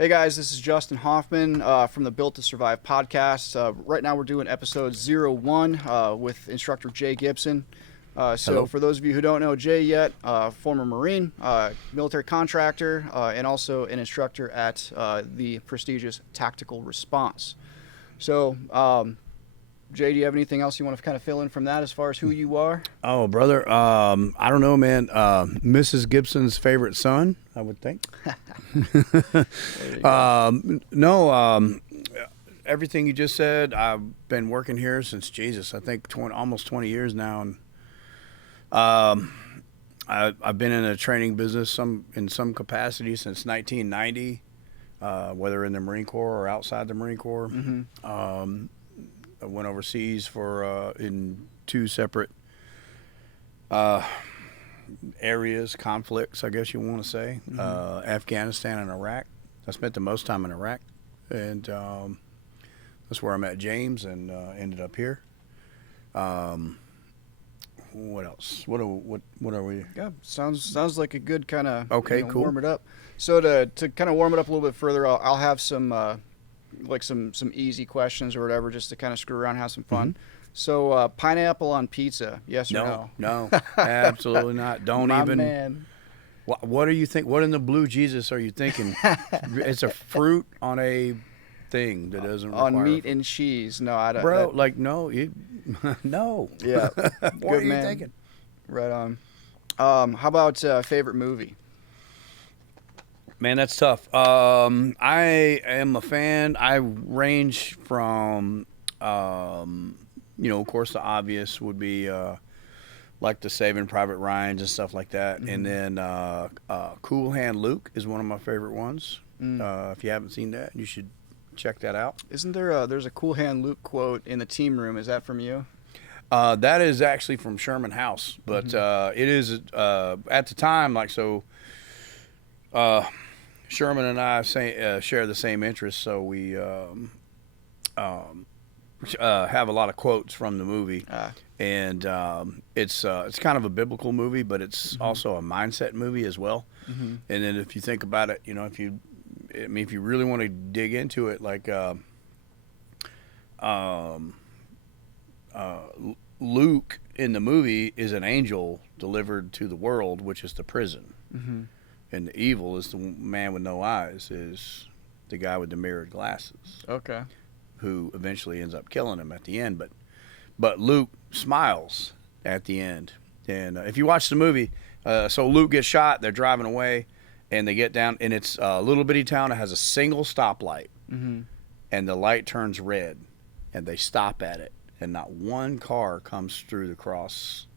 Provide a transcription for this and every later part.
Hey guys, this is Justin Hoffman from the Built to Survive podcast. Right now we're doing episode 01 with instructor Jay Gibson. So for those of you who don't know Jay yet, former Marine, military contractor, and also an instructor at the prestigious Tactical Response. So Jay, do you have anything else you want to kind of fill in from that as far as who you are? Oh, brother, I don't know, man. Mrs. Gibson's favorite son, I would think. Everything you just said, I've been working here since, Jesus, I think almost 20 years now. And I've been in a training business in some capacity since 1990, whether in the Marine Corps or outside the Marine Corps. Mm-hmm. I went overseas for in two separate areas, conflicts, I guess you want to say, mm-hmm. Afghanistan and Iraq. I spent the most time in Iraq, and that's where I met James and ended up here. What else? What are we? Yeah, sounds like a good kind of cool. Warm it up. So to kind of warm it up a little bit further, I'll have some some easy questions or whatever, just to kind of screw around, have some fun. Mm-hmm. So pineapple on pizza, yes or no? No, absolutely not. Don't My even. Man. What do you think? What in the blue Jesus are you thinking? It's a fruit on a thing that doesn't require on meat and cheese. No, I don't. Bro, no. Yeah. What are you thinking? Right on. How about favorite movie? Man, that's tough. I am a fan. I range from, of course, the obvious would be like the Saving Private Ryans and stuff like that. Mm-hmm. And then Cool Hand Luke is one of my favorite ones. Mm. If you haven't seen that, you should check that out. Isn't there there's a Cool Hand Luke quote in the team room? Is that from you? That is actually from Sherman House, but mm-hmm. It is at the time Sherman and I share the same interests, so we have a lot of quotes from the movie, and it's kind of a biblical movie, but it's mm-hmm. also a mindset movie as well. Mm-hmm. And then if you think about it, if you really want to dig into it, like Luke in the movie is an angel delivered to the world, which is the prison. Mm-hmm. And the evil is the man with no eyes, is the guy with the mirrored glasses. Okay. Who eventually ends up killing him at the end. But Luke smiles at the end. And if you watch the movie, so Luke gets shot, they're driving away, and they get down, and it's a little bitty town that has a single stoplight. Mm-hmm. And the light turns red, and they stop at it. And not one car comes through the cross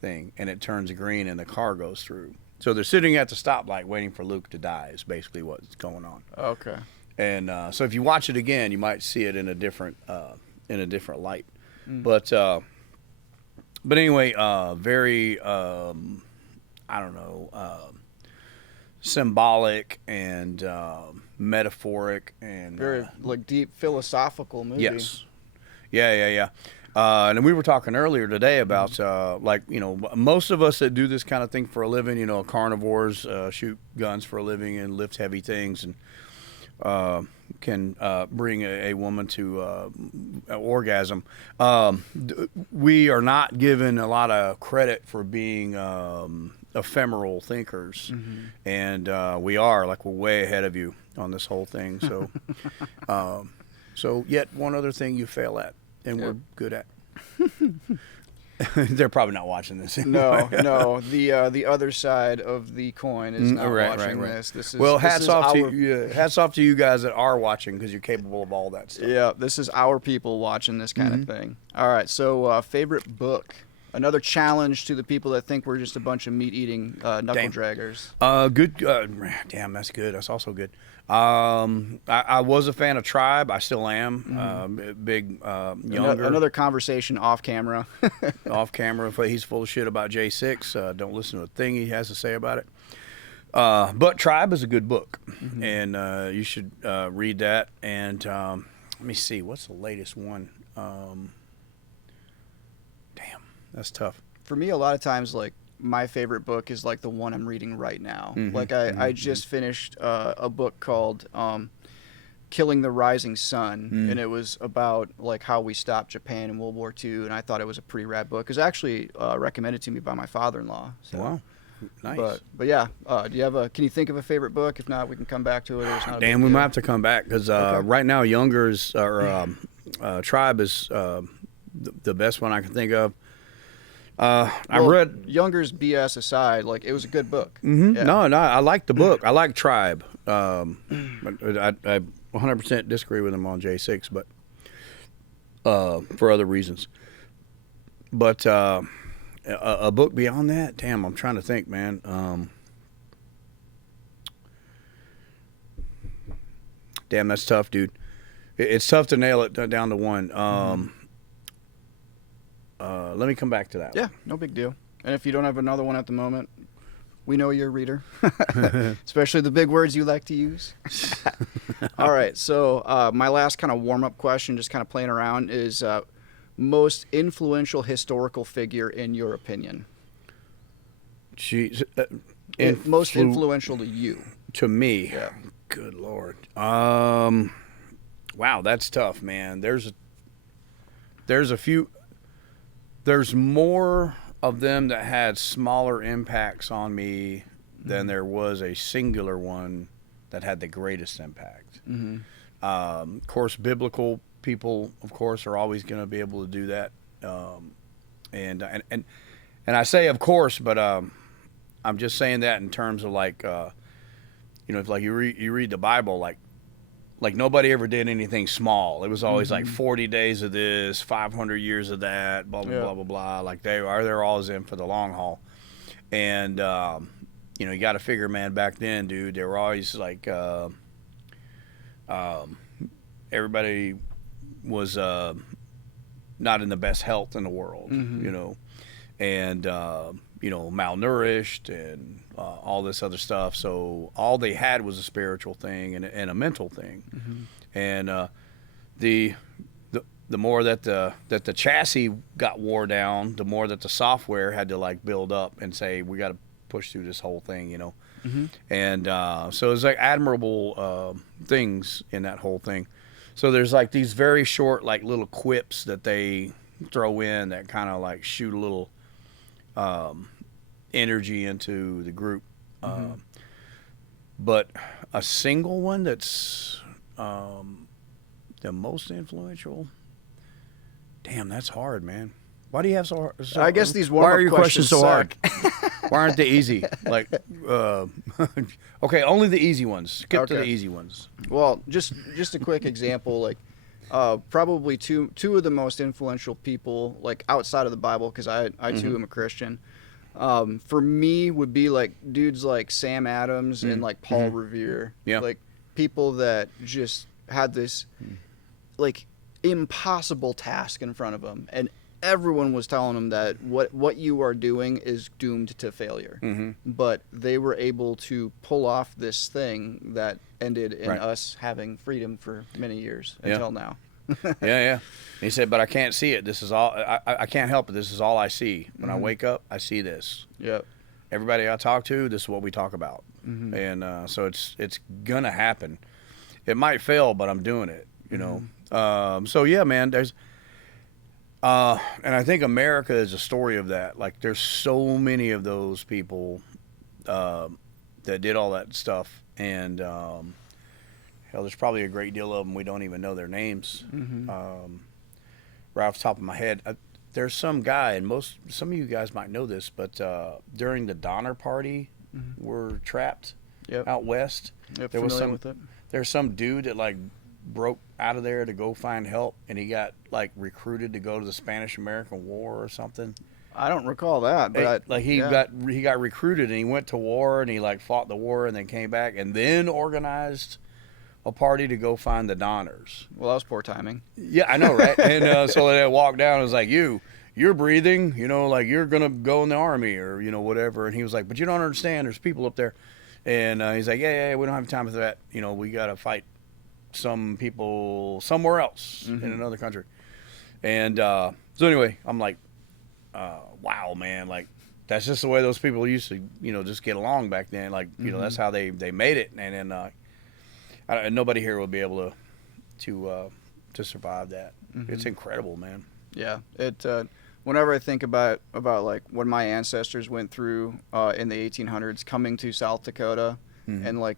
thing. And it turns green, and the car goes through. So they're sitting at the stoplight waiting for Luke to die is basically what's going on. Okay. And so if you watch it again, you might see it in a different light. Mm. But anyway, very symbolic and metaphoric and very deep philosophical movie. Yes. Yeah. And we were talking earlier today about, most of us that do this kind of thing for a living, carnivores, shoot guns for a living and lift heavy things and can bring a woman to orgasm. We are not given a lot of credit for being ephemeral thinkers. Mm-hmm. And we are, we're way ahead of you on this whole thing. So, so yet one other thing you fail at. And we're good at. They're probably not watching this anyway. No. The other side of the coin is not watching this. This is hats off to you guys that are watching, because you're capable of all that stuff. Yeah, this is our people watching this kind of thing. All right, so favorite book. Another challenge to the people that think we're just a bunch of meat-eating knuckle draggers. Good. Damn, that's good. That's also good. I was a fan of Tribe. I still am. Big younger. Another conversation off camera. Off camera. He's full of shit about J6. Don't listen to a thing he has to say about it. But Tribe is a good book, and you should read that. And let me see. What's the latest one? Damn, that's tough. For me, a lot of times, my favorite book is like the one I'm reading right now. Mhm, Like I just finished a book called Killing the Rising Sun, and it was about like how we stopped Japan in World War II, and I thought it was a pretty rad book. It was actually recommended to me by my father-in-law. So. Wow, nice. But yeah, do you have a? Can you think of a favorite book? If not, we can come back to it. It's not a Damn, big we deal. might have to come back because right now Younger's or Tribe is the best one I can think of. I read Younger's BS aside, like it was a good book. Mm-hmm. Yeah. No, I like the book. I like Tribe. But I 100% disagree with him on J6, but for other reasons. But a book beyond that, damn, I'm trying to think, man. Damn, that's tough, dude. It's tough to nail it down to one. Let me come back to that. Yeah, no big deal. And if you don't have another one at the moment, we know you're a reader, especially the big words you like to use. All right, so my last kind of warm-up question, just kind of playing around, is most influential historical figure in your opinion? Jeez, most influential to you. To me? Yeah. Good Lord. Wow, that's tough, man. There's a few. There's more of them that had smaller impacts on me than there was a singular one that had the greatest impact. Mm-hmm. Of course, biblical people, of course, are always going to be able to do that. And I say of course, but I'm just saying that in terms of like, if like you read the Bible, like nobody ever did anything small. It was always like 40 days of this, 500 years of that, blah, blah, blah, blah, blah. Like they're always in for the long haul. And, you got to figure, man, back then, dude, they were always like, everybody was not in the best health in the world, and, malnourished and all this other stuff. So all they had was a spiritual thing and a mental thing. And the more that the chassis got wore down, the more that the software had to like build up and say, we got to push through this whole thing, And so it's like admirable things in that whole thing. So there's like these very short, like little quips that they throw in that kind of like shoot a little energy into the group. But a single one that's the most influential, damn, that's hard, man. Why do you have so hard? I guess these why are your warm-up questions so hard? suck. Why aren't they easy? Like, okay, only the easy ones. Skip to the easy ones. Well, just a quick example, like probably two of the most influential people, like outside of the Bible, because I too am a Christian. For me, would be like dudes like Sam Adams and like Paul Revere, like people that just had this like impossible task in front of them, and everyone was telling them that what you are doing is doomed to failure. But they were able to pull off this thing that ended in us having freedom for many years until now. Yeah. He said, but I can't see it. This is all, I can't help it. This is all I see. When I wake up, I see this. Yep. Everybody I talk to, this is what we talk about. And so it's going to happen. It might fail, but I'm doing it, So, yeah, man, there's, and I think America is a story of that. Like, there's so many of those people that did all that stuff. And, hell, there's probably a great deal of them we don't even know their names. Right off the top of my head, there's some guy, and some of you guys might know this, but during the Donner Party, were trapped out west. There was there's some dude that like broke out of there to go find help, and he got like recruited to go to the Spanish-American War or something. I don't recall that, but he got recruited, and he went to war, and he like fought the war, and then came back, and then organized a party to go find the Donners. Well, that was poor timing. Yeah, I know, right? And so they walked down and was like, you're breathing, like you're going to go in the army or, whatever. And he was like, but you don't understand. There's people up there. And he's like, yeah, we don't have time for that. We got to fight some people somewhere else in another country. And so anyway, I'm like, wow, man, like that's just the way those people used to, just get along back then. Like, that's how they made it. And then nobody here will be able to survive that. It's incredible, man. Yeah. Whenever I think about like what my ancestors went through in the 1800s, coming to South Dakota, and like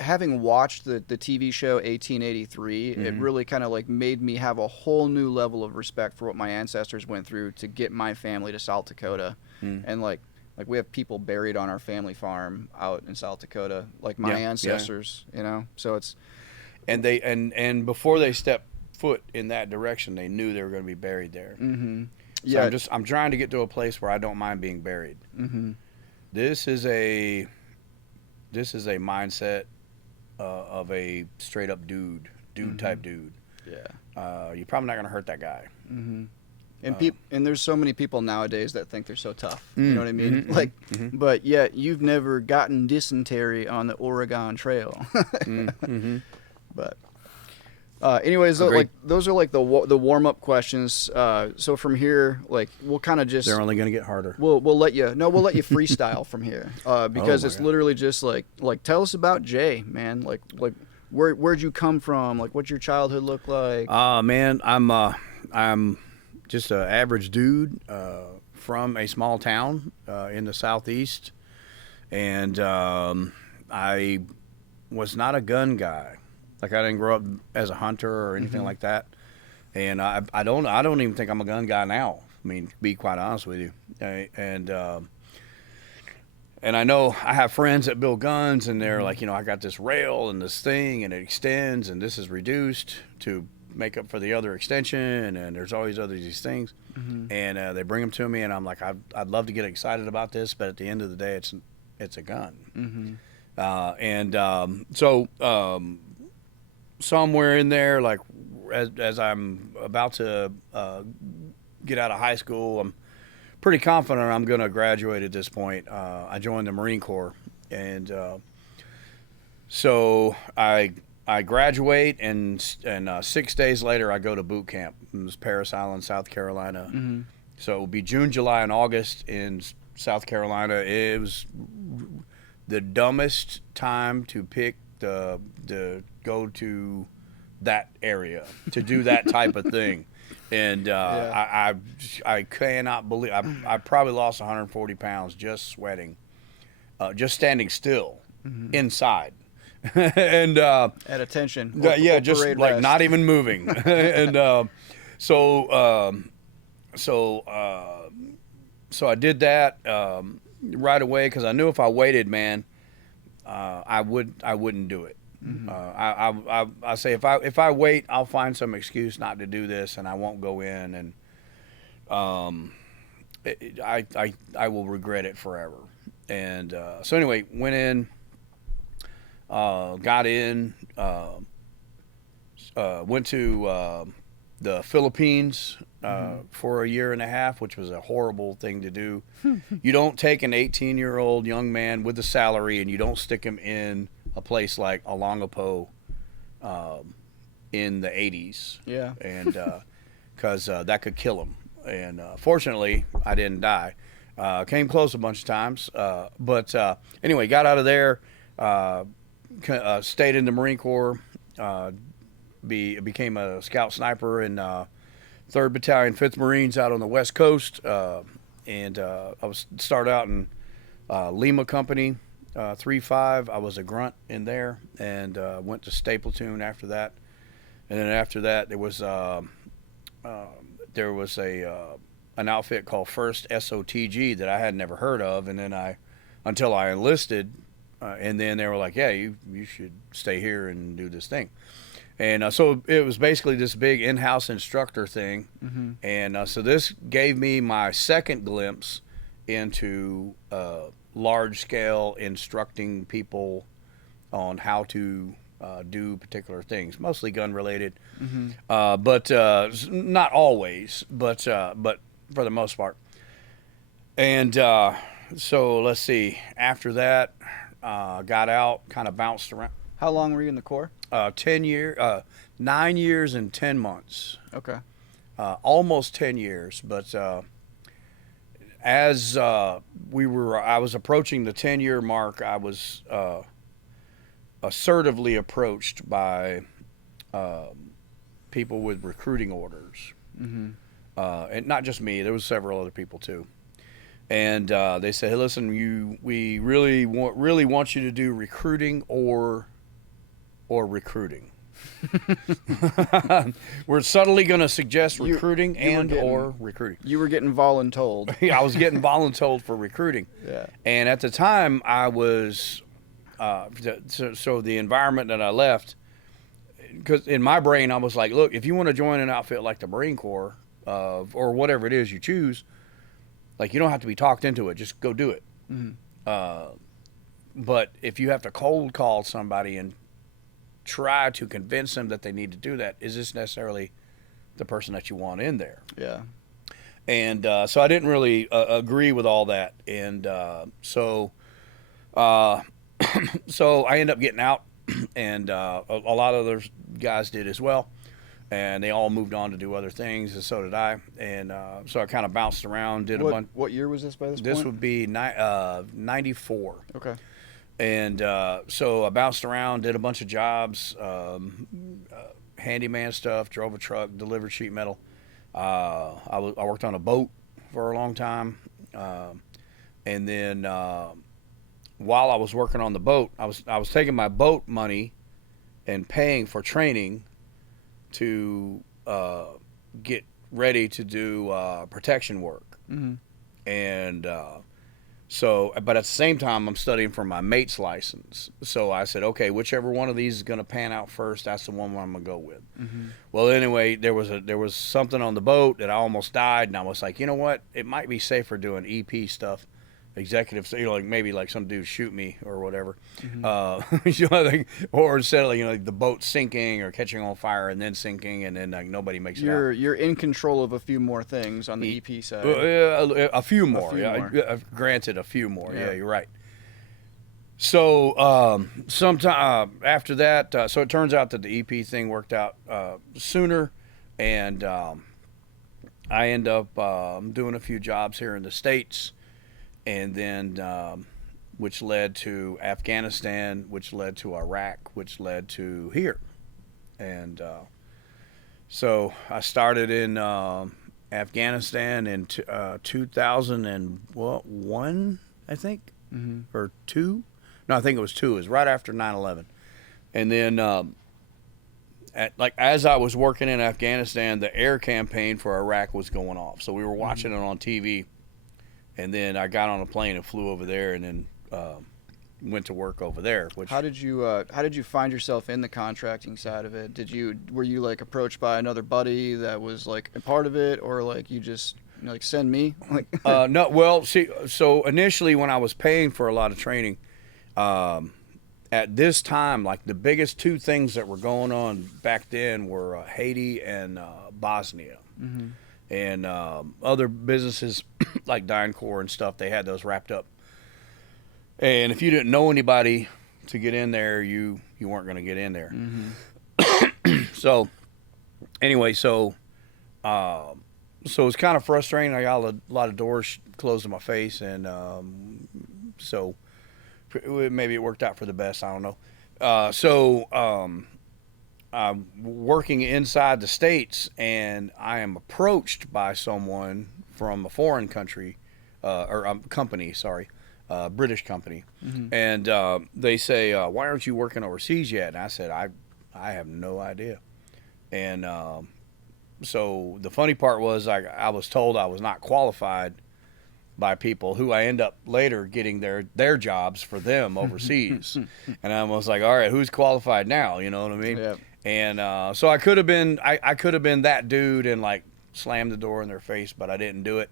having watched the TV show 1883, it really kind of like made me have a whole new level of respect for what my ancestors went through to get my family to South Dakota. And like we have people buried on our family farm out in South Dakota, like my ancestors, so it's, and they and before they stepped foot in that direction, they knew they were going to be buried there. So I'm trying to get to a place where I don't mind being buried. This is a mindset of a straight up dude type dude. Yeah. You're probably not going to hurt that guy. And there's so many people nowadays that think they're so tough. You know what I mean? But yet you've never gotten dysentery on the Oregon Trail. But anyways, those are like the warm-up questions. So from here, like we'll kind of just, they're only going to get harder. We'll let you freestyle from here because it's literally just like tell us about Jay, man. Like where'd you come from? Like what's your childhood look like? Man, I'm just an average dude from a small town in the southeast, and I was not a gun guy. Like I didn't grow up as a hunter or anything like that, and I don't even think I'm a gun guy now. I mean, to be quite honest with you, and I know I have friends that build guns, and they're like, I got this rail and this thing, and it extends, and this is reduced to make up for the other extension, and there's always these things, and they bring them to me, and I'm like, I'd love to get excited about this, but at the end of the day, it's a gun, so. Somewhere in there, like as I'm about to get out of high school, I'm pretty confident I'm going to graduate at this point. I joined the Marine Corps, and so I graduate, and 6 days later I go to boot camp. It was Parris Island, South Carolina. So it will be June, July, and August in South Carolina. It was the dumbest time to pick the go to that area to do that type of thing, and I cannot believe I probably lost 140 pounds just sweating, just standing still inside, and at attention, just like rest. Not even moving, and so I did that right away because I knew if I waited, man, I wouldn't do it. I say if I wait, I'll find some excuse not to do this, and I won't go in, and I will regret it forever. And so anyway, went in, got in, went to the Philippines for a year and a half, which was a horrible thing to do. You don't take an 18-year-old young man with a salary and you don't stick him in a place like Olongapo in the 80s. Yeah. And because that could kill him. And fortunately, I didn't die. Came close a bunch of times. But anyway, got out of there, stayed in the Marine Corps, became a scout sniper in 3rd Battalion, 5th Marines out on the West Coast. And I started out in Lima Company, 3-5. I was a grunt in there, and went to State Platoon after that. And then after that, there was an outfit called First SOTG that I had never heard of, and then until I enlisted, and then they were like, yeah, you should stay here and do this thing. And so it was basically this big in-house instructor thing. And so this gave me my second glimpse into large-scale instructing people on how to do particular things, mostly gun-related, but not always, but for the most part. And so let's see. After that, got out, kind of bounced around. How long were you in the Corps? 9 years and 10 months. Okay. Almost 10 years, but as I was approaching the 10-year mark, I was assertively approached by people with recruiting orders. Mm-hmm. And not just me, there was several other people too. And they said, hey, listen, we really want you to do recruiting or recruiting. We're subtly going to suggest recruiting or recruiting. You were getting voluntold. I was getting voluntold for recruiting. Yeah. And at the time, I was, so the environment that I left, because in my brain, I was like, look, if you want to join an outfit like the Marine Corps, or whatever it is you choose, like, you don't have to be talked into it. Just go do it. Mm-hmm. But if you have to cold call somebody and try to convince them that they need to do that, is this necessarily the person that you want in there? Yeah. And so I didn't really agree with all that. And so I ended up getting out, and a lot of those guys did as well. And they all moved on to do other things, and so did I. And so I kind of bounced around, did a bunch. What year was this by this point? This would be 94. Okay. And so I bounced around, did a bunch of jobs, handyman stuff, drove a truck, delivered sheet metal. I worked on a boat for a long time. And then while I was working on the boat, I was taking my boat money and paying for training to get ready to do protection work. Mm-hmm. And so, but at the same time, I'm studying for my mate's license. So I said, okay, whichever one of these is going to pan out first, that's the one I'm going to go with. Mm-hmm. Well, anyway, there was something on the boat that I almost died, and I was like, you know what? It might be safer doing EP stuff, executive, like maybe like some dude shoot me or whatever. Mm-hmm. Or instead of like the boat sinking or catching on fire and then sinking, and then like nobody makes it out. You're in control of a few more things on the EP side. A few more. Granted, a few more. Yeah, you're right. So sometime after that, so it turns out that the EP thing worked out sooner, and I end up doing a few jobs here in the States. And then, which led to Afghanistan, which led to Iraq, which led to here. And so I started in Afghanistan in 2001, I think, mm-hmm. or 2. No, I think it was 2. It was right after 9/11. And then, as I was working in Afghanistan, the air campaign for Iraq was going off. So we were watching it on TV. And then I got on a plane and flew over there, and then went to work over there. How did you find yourself in the contracting side of it? Were you like approached by another buddy that was like a part of it, or like you just like send me? Like no, well, see, so initially when I was paying for a lot of training, at this time, like the biggest 2 things that were going on back then were Haiti and Bosnia. Mm-hmm. And other businesses like DynCorp and stuff, they had those wrapped up. And if you didn't know anybody to get in there, you weren't going to get in there. Mm-hmm. So anyway, so it's kind of frustrating. I got a lot of doors closed in my face, and so maybe it worked out for the best. I don't know. I'm working inside the States, and I am approached by someone from a foreign country, company, British company. Mm-hmm. And they say, why aren't you working overseas yet? And I said, I have no idea. And so the funny part was I was told I was not qualified by people who I end up later getting their jobs for them overseas. And I was like, all right, who's qualified now? You know what I mean? Yep. And so I could have been that dude and like slammed the door in their face, but I didn't do it.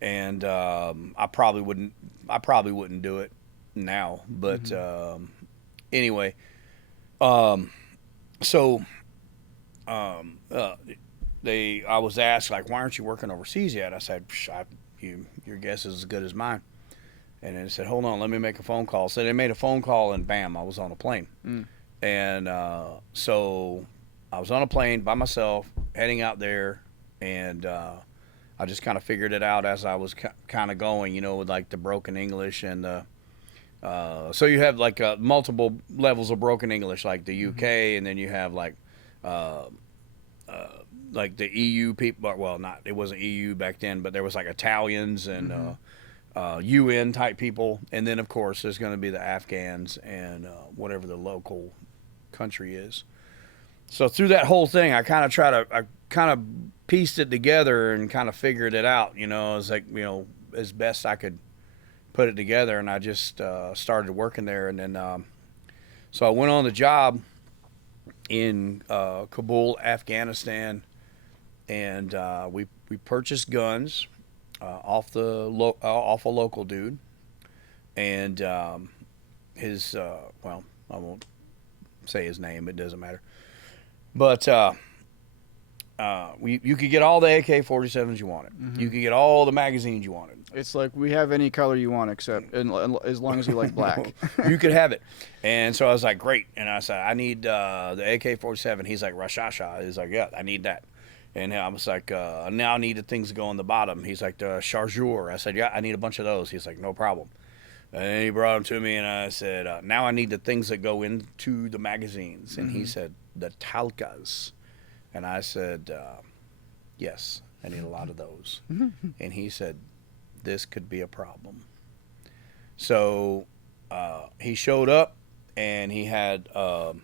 And I probably wouldn't do it now. But anyway, I was asked like, why aren't you working overseas yet? I said, your guess is as good as mine. And then they said, hold on, let me make a phone call. So they made a phone call, and bam, I was on a plane. Mm. And so I was on a plane by myself, heading out there, and I just kind of figured it out as I was kind of going, you know, with like the broken English and so you have like multiple levels of broken English, like the UK, and then you have like the EU people. Well, not it wasn't EU back then, but there was like Italians and UN type people, and then of course there's going to be the Afghans and whatever the local country is. So through that whole thing, I kind of pieced it together and kind of figured it out. You know, as like, you know, as best I could put it together, and I just started working there, and then so I went on the job in Kabul, Afghanistan, and we purchased guns off a local dude, and his well, I won't say his name, it doesn't matter, but you could get all the AK-47s you wanted. You could get all the magazines you wanted. It's like, we have any color you want, except as long as you like black. You could have it. And so I was like, great. And I said, I need the AK-47. He's like, Rashasha. He's like, yeah, I need that. And I was like, now I need the things that go on the bottom. He's like, the chargeur. I said, yeah, I need a bunch of those. He's like, no problem. And he brought them to me, and I said, now I need the things that go into the magazines. And he said, the talcas. And I said, yes, I need a lot of those. And he said, this could be a problem. So he showed up, and he had a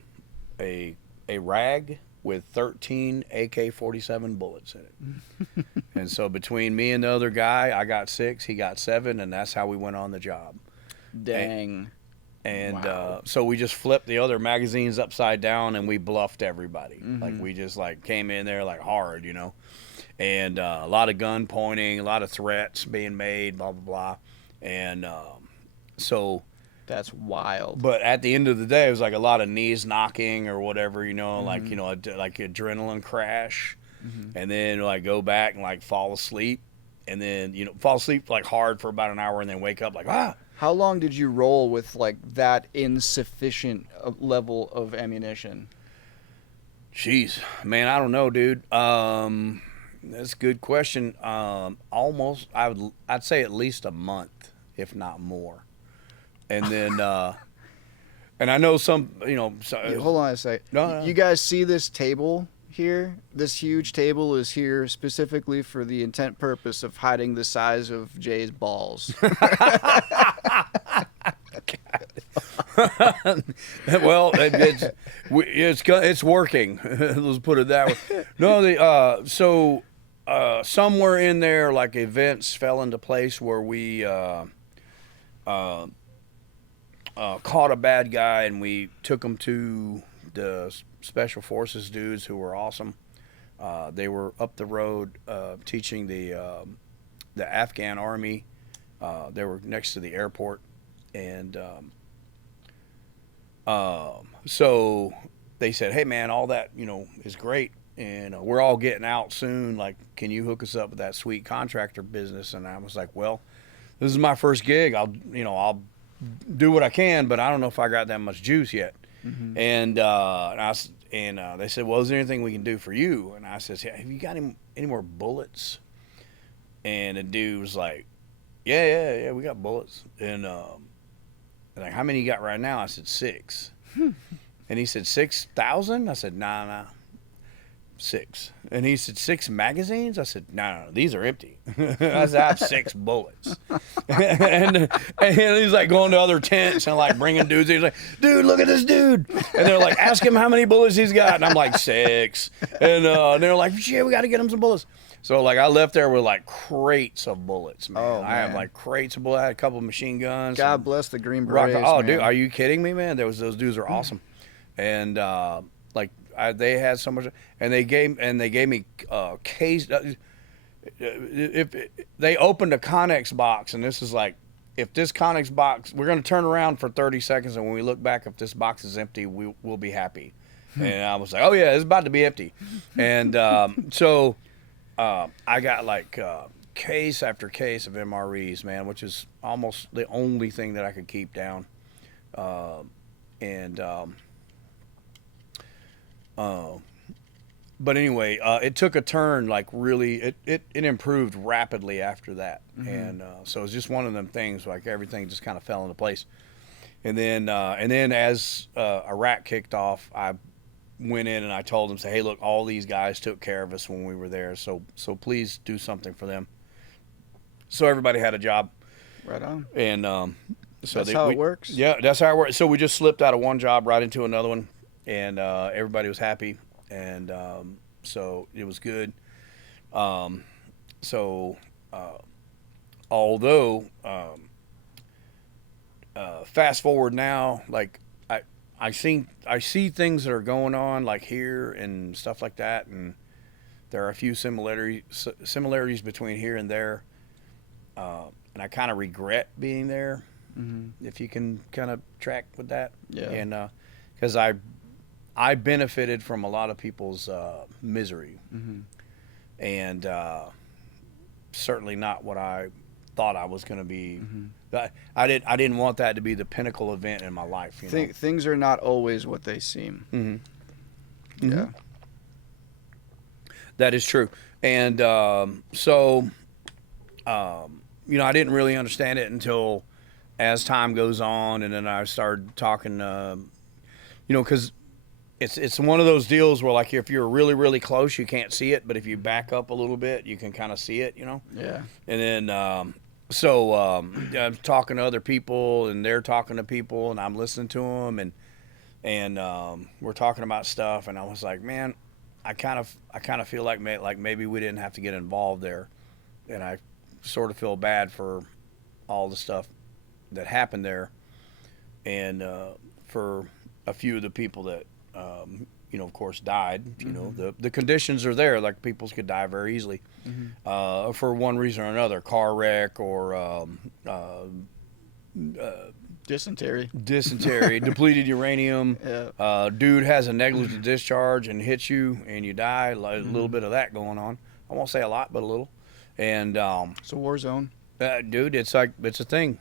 rag with 13 AK-47 bullets in it. And so between me and the other guy, I got 6, he got 7, and that's how we went on the job. Dang. And Wow. so we just flipped the other magazines upside down, and we bluffed everybody. Like, we just like came in there like hard, you know. And a lot of gun pointing, a lot of threats being made, blah, blah, blah. And so... That's wild. But at the end of the day, it was like a lot of knees knocking or whatever, you know, like, you know, like adrenaline crash. And then, like, go back and, like, fall asleep. And then, you know, fall asleep, like, hard for about an hour and then wake up like, ah. How long did you roll with, like, that insufficient level of ammunition? Jeez, man, I don't know, dude. That's a good question. Almost, I'd say at least a month, if not more. And then, and I know some, you know. Hold on a sec. No. You guys see this table here? This huge table is here specifically for the intent purpose of hiding the size of Jay's balls. Well, it's working. Let's put it that way. No, so somewhere in there, like, events fell into place where we caught a bad guy, and we took him to the special forces dudes who were awesome. They were up the road teaching the Afghan army. They were next to the airport, and so they said, hey man, all that, you know, is great, and we're all getting out soon, like, can you hook us up with that sweet contractor business? And I was like, well, this is my first gig. I'll do what I can, but I don't know if I got that much juice yet. And they said, well, is there anything we can do for you? And I said, yeah, have you got any more bullets? And the dude was like, yeah, we got bullets. And like, how many you got right now? I said, 6. And he said, 6,000? I said, nah, 6. And he said, 6 magazines? I said, no, these are empty. I said, I have 6 bullets. and he's like going to other tents and like bringing dudes. He's like, dude, look at this dude. And they're like, ask him how many bullets he's got. And I'm like, 6. And they're like, shit, we got to get him some bullets. So, like, I left there with, like, crates of bullets, man. Oh, I have, man. like, crates of bullets. I had a couple of machine guns. God bless the Green Berets, Oh, man. dude, are you kidding me, man? Those dudes are awesome. And, like, they had so much, and they gave me case. If they opened a Connex box, and this is like, if this Connex box, we're going to turn around for 30 seconds, and when we look back, if this box is empty, we'll be happy. And I was like, oh yeah, it's about to be empty. And so I got like case after case of MREs, man, which is almost the only thing that I could keep down. but anyway, it took a turn, like really, it improved rapidly after that. And so it was just one of them things, like everything just kind of fell into place. And then as Iraq kicked off, I went in and I told them, say, hey, look, all these guys took care of us when we were there, so please do something for them. So everybody had a job. Right on. And so that's how it works. Yeah, that's how it works. So we just slipped out of one job right into another one, and everybody was happy, and so it was good. Although fast forward now, like I see things that are going on like here and stuff like that, and there are a few similarities between here and there, and I kind of regret being there. If you can kind of track with that. Yeah. And because I benefited from a lot of people's misery, and certainly not what I thought I was going to be. I didn't want that to be the pinnacle event in my life. You know? Things are not always what they seem. Yeah. That is true. And you know, I didn't really understand it until as time goes on, and then I started talking, you know, because it's one of those deals where, like, if you're really, really close, you can't see it, but if you back up a little bit, you can kind of see it, you know? Yeah. And then, I'm talking to other people, and they're talking to people, and I'm listening to them, and we're talking about stuff, and I was like, man, I kind of feel like maybe we didn't have to get involved there, and I sort of feel bad for all the stuff that happened there, and for a few of the people that you know, of course, died. You know, the conditions are there, like people could die very easily for one reason or another, car wreck or Dysentery, depleted uranium. Yeah. Dude has a negligent discharge and hits you and you die. Like, a little bit of that going on. I won't say a lot, but a little. And it's a war zone. Dude, it's a thing.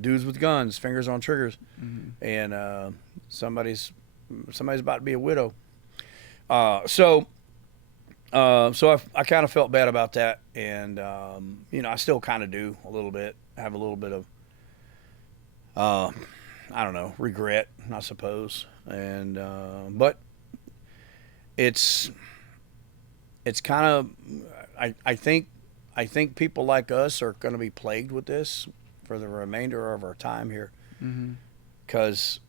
Dudes with guns, fingers on triggers, and somebody's about to be a widow. So I kind of felt bad about that, and you know, I still kind of do a little bit. I have a little bit of I don't know, regret, I suppose, and but it's kind of I think people like us are going to be plagued with this for the remainder of our time here, because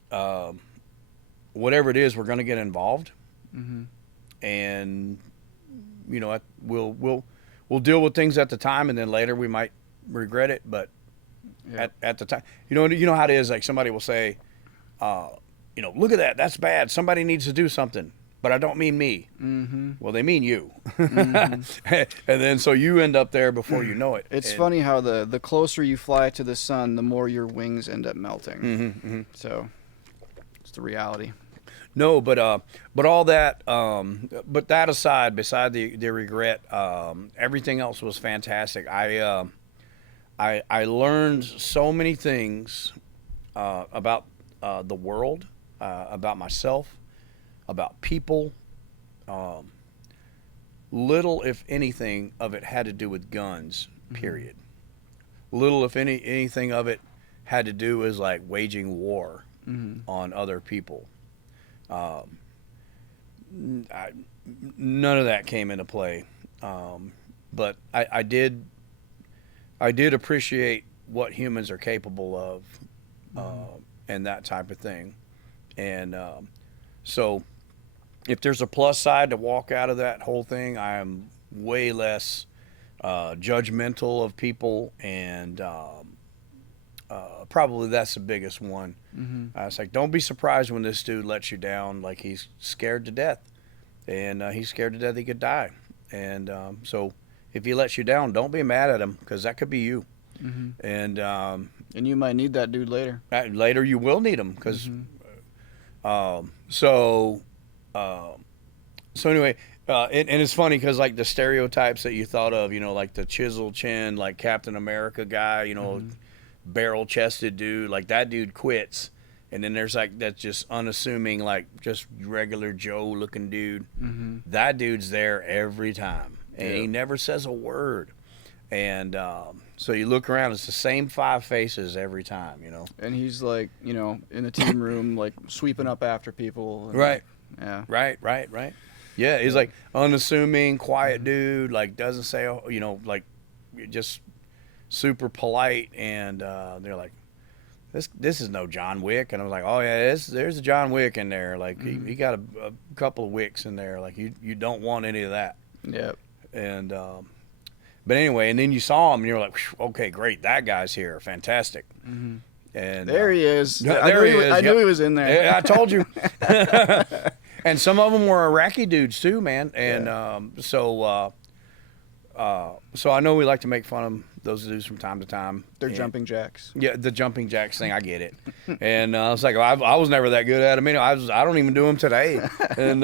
whatever it is, we're going to get involved, and you know, we'll deal with things at the time, and then later we might regret it. But at the time, you know how it is. Like, somebody will say, you know, look at that, that's bad. Somebody needs to do something. But I don't mean me. Well, they mean you. And then so you end up there before you know it. It's funny how the closer you fly to the sun, the more your wings end up melting. So it's the reality. No, but all that, but that aside, beside the regret, everything else was fantastic. I learned so many things about the world, about myself, about people. Little, if anything, of it had to do with guns, period. Little, if anything of it had to do with, like, waging war on other people. None of that came into play. But I did appreciate what humans are capable of, and that type of thing. And so if there's a plus side to walk out of that whole thing, I am way less judgmental of people, and probably that's the biggest one. It's like, don't be surprised when this dude lets you down. Like, he's scared to death, and he's scared to death he could die. And so if he lets you down, don't be mad at him, because that could be you. And you might need that dude later. Later you will need him, because so anyway, and it's funny because, like, the stereotypes that you thought of, you know, like the chiseled chin, like Captain America guy, you know, barrel chested dude, like that dude quits And then there's like that just unassuming, like just regular Joe looking dude. Mm-hmm. That dude's there every time, and Yeah. he never says a word. And so you look around, it's the same 5 faces every time, you know. And he's like, you know, in the team room, like sweeping up after people. And, Right. Yeah. Right. Yeah, he's like unassuming, quiet dude, like doesn't say, you know, like just super polite. And they're like, this is no John Wick. And I was like, oh yeah, there's a John Wick in there. Like he got a couple of wicks in there. Like you don't want any of that. Yeah. And but anyway, and then you saw him, and you're like, okay, great, that guy's here, fantastic. Mm-hmm. And There he is. There he is. I knew he was in there. Yeah, I told you. And some of them were Iraqi dudes too, man. And so I know we like to make fun of those dudes from time to time. They're jumping jacks. Yeah, the jumping jacks thing, I get it. And I was like, I was never that good at them. Anyway, I don't even do them today. And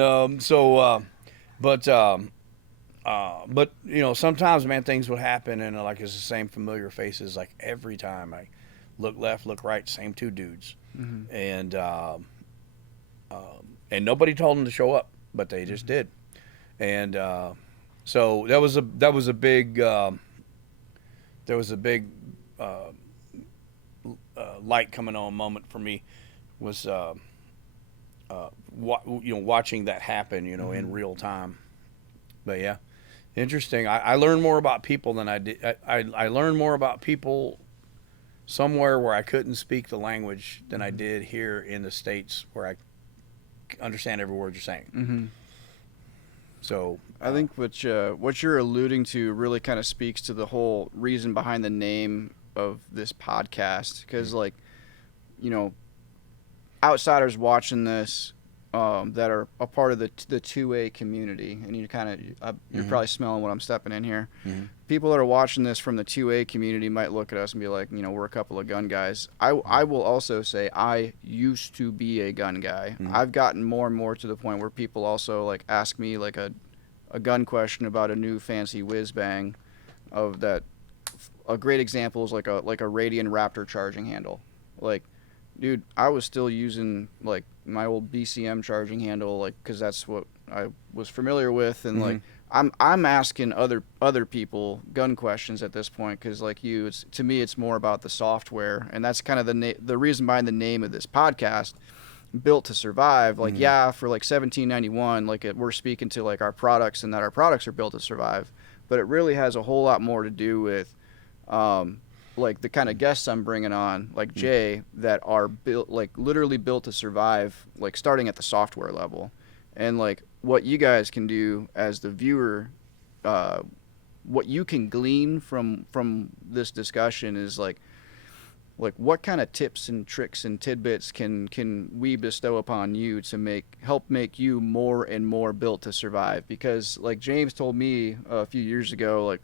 but you know, sometimes, man, things would happen, and like it's the same familiar faces. Like every time I look left, look right, same 2 dudes, and nobody told them to show up, but they just did. And so that was a big light coming on moment for me, was watching that happen, you know, in real time. But yeah, interesting. I learned more about people than I did. I learned more about people somewhere where I couldn't speak the language than I did here in the States, where I understand every word you're saying. Mm-hmm. So I think what you're alluding to really kind of speaks to the whole reason behind the name of this podcast, because like, you know, outsiders watching this that are a part of the 2A community, and you kind of you're probably smelling what I'm stepping in here. Mm-hmm. People that are watching this from the 2A community might look at us and be like, you know, we're a couple of gun guys. I will also say I used to be a gun guy. Mm-hmm. I've gotten more and more to the point where people also like ask me like a gun question about a new fancy whiz bang of that. A great example is like a Radian Raptor charging handle. Like, dude, I was still using like my old BCM charging handle, like, because that's what I was familiar with, and like I'm asking other people gun questions at this point, because like you, to me it's more about the software, and that's kind of the reason behind the name of this podcast, Built to Survive. Like yeah, for like $17.91, like we're speaking to like our products, and that our products are built to survive, but it really has a whole lot more to do with like the kind of guests I'm bringing on, like Jay, that are built, like literally built to survive, like starting at the software level. And like what you guys can do as the viewer, what you can glean from this discussion is like what kind of tips and tricks and tidbits can we bestow upon you to help make you more and more built to survive. Because like James told me a few years ago, like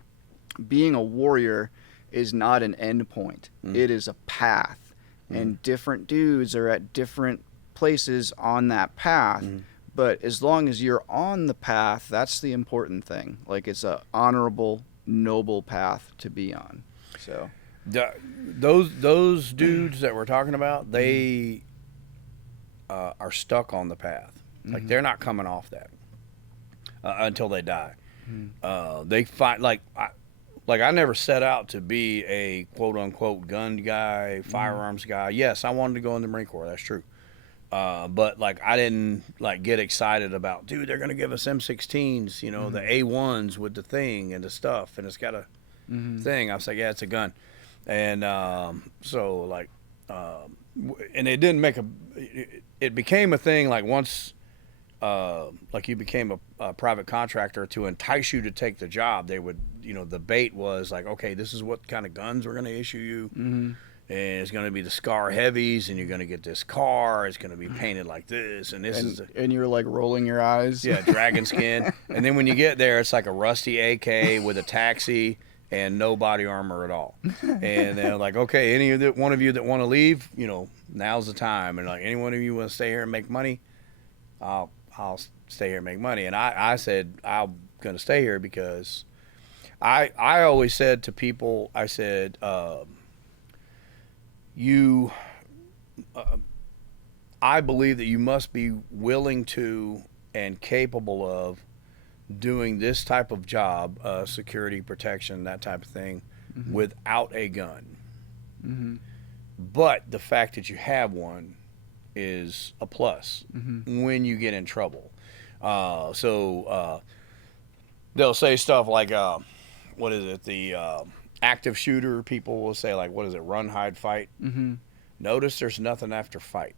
being a warrior is not an end point. It is a path, and different dudes are at different places on that path. But as long as you're on the path, that's the important thing. Like it's a honorable, noble path to be on. So those dudes that we're talking about, they are stuck on the path. Like they're not coming off that until they die. They find like I never set out to be a quote unquote gun guy, firearms guy. Yes, I wanted to go in the Marine Corps. That's true. But like I didn't like get excited about, dude, they're gonna give us M16s, you know, the A1s with the thing and the stuff, and it's got a thing. I was like, yeah, it's a gun. And so like, and it didn't make it became a thing like once. Like you became a private contractor, to entice you to take the job, they would, you know, the bait was like, okay, this is what kind of guns we're going to issue you. And it's going to be the Scar Heavies, and you're going to get this car. It's going to be painted like this, and and you're like rolling your eyes. Yeah, dragon skin. And then when you get there, it's like a rusty AK with a taxi and no body armor at all. And they're like, okay, one of you that want to leave, you know, now's the time. And like, any one of you want to stay here and make money, I'll stay here and make money. And I said, I'm going to stay here because I always said to people, I said, I believe that you must be willing to and capable of doing this type of job, security, protection, that type of thing, without a gun. But the fact that you have one is a plus when you get in trouble. So they'll say stuff like, what is it? The active shooter people will say, like, what is it? Run, hide, fight. Notice there's nothing after fight.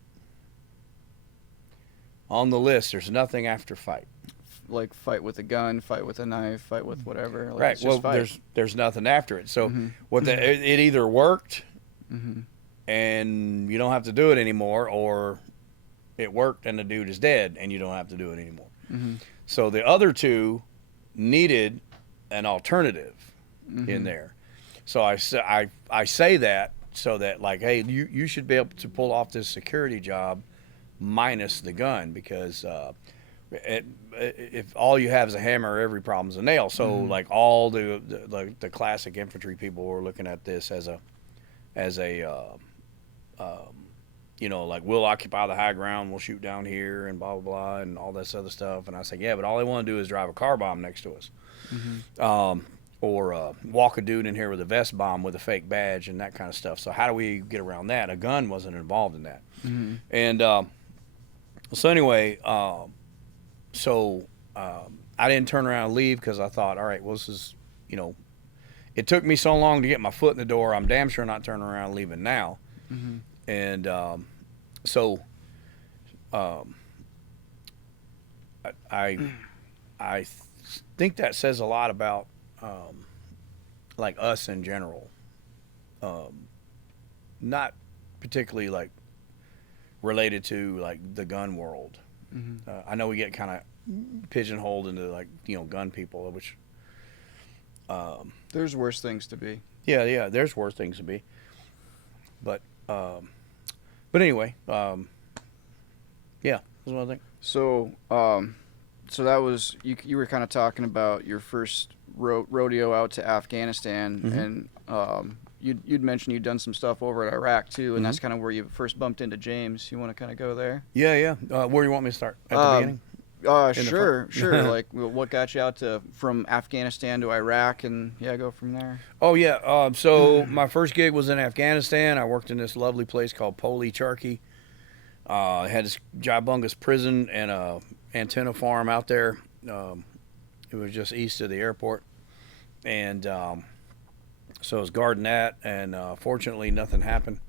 On the list, there's nothing after fight. Like fight with a gun, fight with a knife, fight with whatever. Like, Right. it's just Well, fight. there's nothing after it. So it either worked and you don't have to do it anymore, or it worked and the dude is dead and you don't have to do it anymore. So the other two needed an alternative in there. So I say that so that, like, hey, you should be able to pull off this security job minus the gun, because if all you have is a hammer, every problem's a nail. So like all the classic infantry people were looking at this as a you know, like, we'll occupy the high ground, we'll shoot down here and blah blah blah and all this other stuff. And I say, yeah, but all they want to do is drive a car bomb next to us, or walk a dude in here with a vest bomb with a fake badge and that kind of stuff. So how do we get around that? A gun wasn't involved in that. And so anyway, I didn't turn around and leave, because I thought, all right, well, this is, you know, it took me so long to get my foot in the door. I'm damn sure not turning around and leaving now. And I think that says a lot about like us in general. Not particularly like related to like the gun world. I know we get kind of pigeonholed into, like, you know, gun people, which There's worse things to be. yeah, there's worse things to be. But anyway, yeah, that's what I think. So so that was you were kind of talking about your first rodeo out to Afghanistan, and you'd mentioned you'd done some stuff over at Iraq too, and that's kind of where you first bumped into James. You want to kind of go there? Yeah. Where do you want me to start? At the beginning? Sure. Like, what got you out from Afghanistan to Iraq, and go from there. Oh yeah. So my first gig was in Afghanistan. I worked in this lovely place called Poli Charkhi. I had this gibungus prison and a antenna farm out there. It was just east of the airport, and so I was guarding that, and fortunately nothing happened.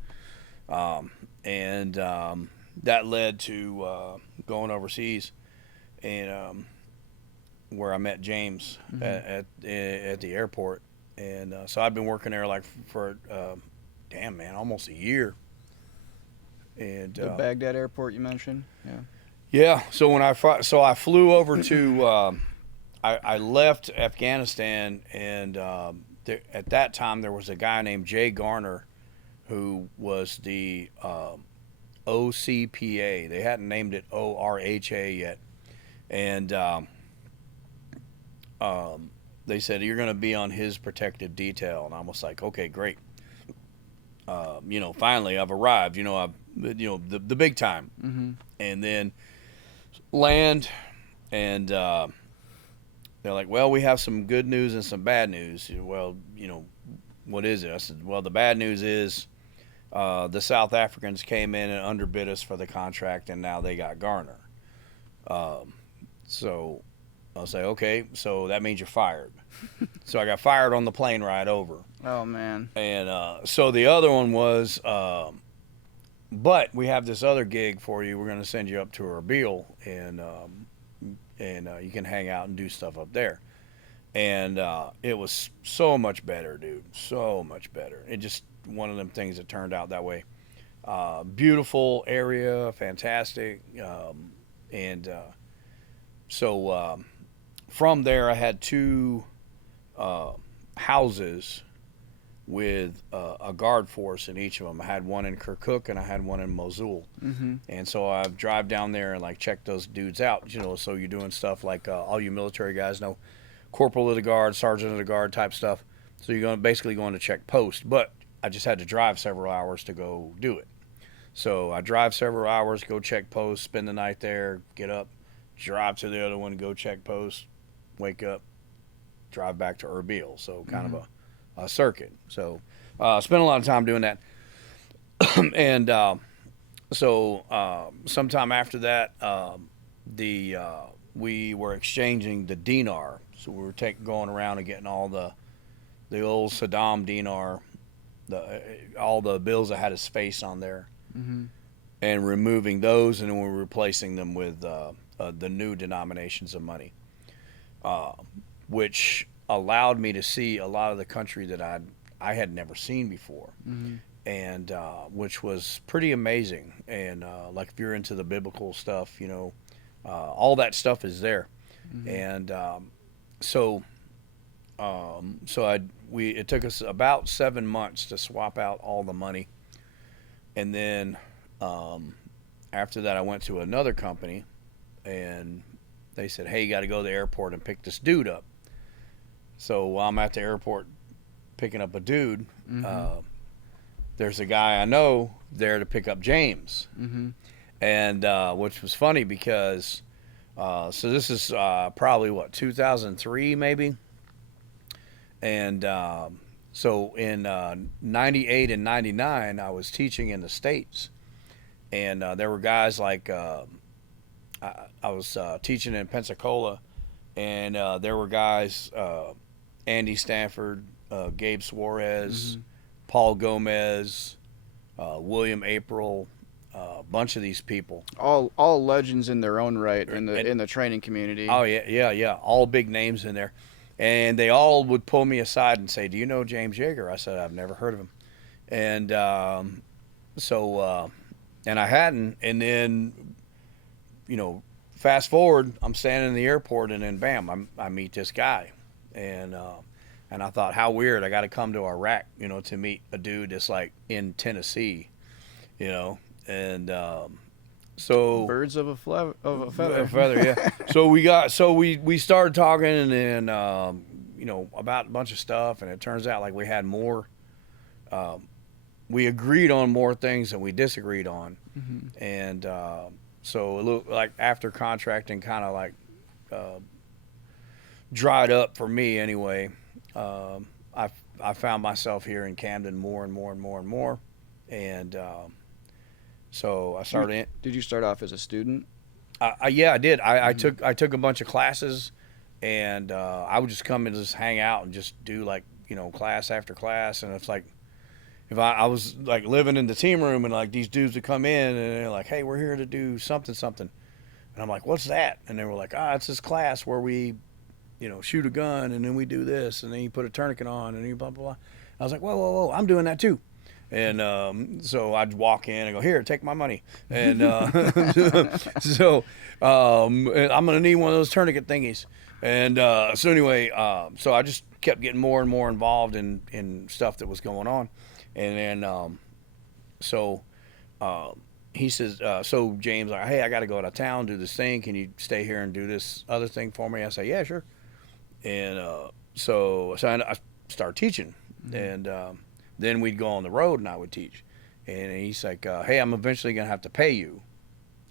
And that led to going overseas, and where I met James at the airport. And so I've been working there like for almost a year. And The Baghdad airport you mentioned, yeah. So when I flew over to I left Afghanistan, and at that time there was a guy named Jay Garner who was the OCPA. They hadn't named it ORHA yet, and they said, you're going to be on his protective detail. And I was like, okay, great. Finally I've arrived. The big time. And then land, and they're like, well, we have some good news and some bad news. Well, what is it? I said, well, the bad news is the South Africans came in and underbid us for the contract, and now they got Garner. So I'll say, okay, so that means you're fired. So I got fired on the plane ride over. Oh, man. And so the other one was, but we have this other gig for you. We're going to send you up to Erbil, and you can hang out and do stuff up there. And it was so much better, dude. So much better. It just one of them things that turned out that way. Beautiful area, fantastic. So from there, I had two houses with a guard force in each of them. I had one in Kirkuk and I had one in Mosul. And so I drive down there and like check those dudes out, so you're doing stuff like all you military guys know, corporal of the guard, sergeant of the guard type stuff. So you're basically going to check post, but I just had to drive several hours to go do it. So I drive several hours, go check post, spend the night there, get up, drive to the other one, go check post, wake up, drive back to Erbil. So kind of a circuit. So spent a lot of time doing that. And sometime after that, we were exchanging the dinar. So we were going around and getting all the old Saddam dinar, all the bills that had his face on there, and removing those, and then we were replacing them with the new denominations of money, which allowed me to see a lot of the country that I had never seen before, and which was pretty amazing. And like if you're into the biblical stuff, you know, all that stuff is there, and it took us about 7 months to swap out all the money, and then after that I went to another company, and they said, hey, you got to go to the airport and pick this dude up. So while I'm at the airport picking up a dude, there's a guy I know there to pick up James, and which was funny because so this is probably what, 2003 maybe. And so in 98 and 99, I was teaching in the States. And there were guys like, I was teaching in Pensacola, and there were guys, Andy Stanford, Gabe Suarez, Paul Gomez, William April, a bunch of these people. All legends in their own right in the training community. Oh, yeah. All big names in there. And they all would pull me aside and say, do you know James Yeager? I said, I've never heard of him. And and I hadn't. And then, you know, fast forward, I'm standing in the airport, and then bam, I meet this guy. And I thought, how weird. I got to come to Iraq, you know, to meet a dude that's like in Tennessee, you know. And so birds of a feather. A feather, yeah. So we started talking, and then you know, about a bunch of stuff, and it turns out like we had more. We agreed on more things than we disagreed on, and so it looked like after contracting kind of like dried up for me anyway. I found myself here in Camden more and more, and so I started. Did you start off as a student? Yeah, I did. I took a bunch of classes, and I would just come and just hang out and just do like, you know, class after class. And it's like, if I was like living in the team room, and like these dudes would come in and they're like, hey, we're here to do something, and I'm like, what's that? And they were like, it's this class where we, you know, shoot a gun, and then we do this, and then you put a tourniquet on, and you blah blah blah. I was like, whoa, I'm doing that too. And so I'd walk in and go, here, take my money. And so I'm going to need one of those tourniquet thingies. And so anyway, so I just kept getting more and more involved in stuff that was going on. And then he says, so James, like, hey, I got to go out of town, do this thing. Can you stay here and do this other thing for me? I say, yeah, sure. And so I started teaching. And then we'd go on the road, and I would teach. And he's like, hey, I'm eventually going to have to pay you,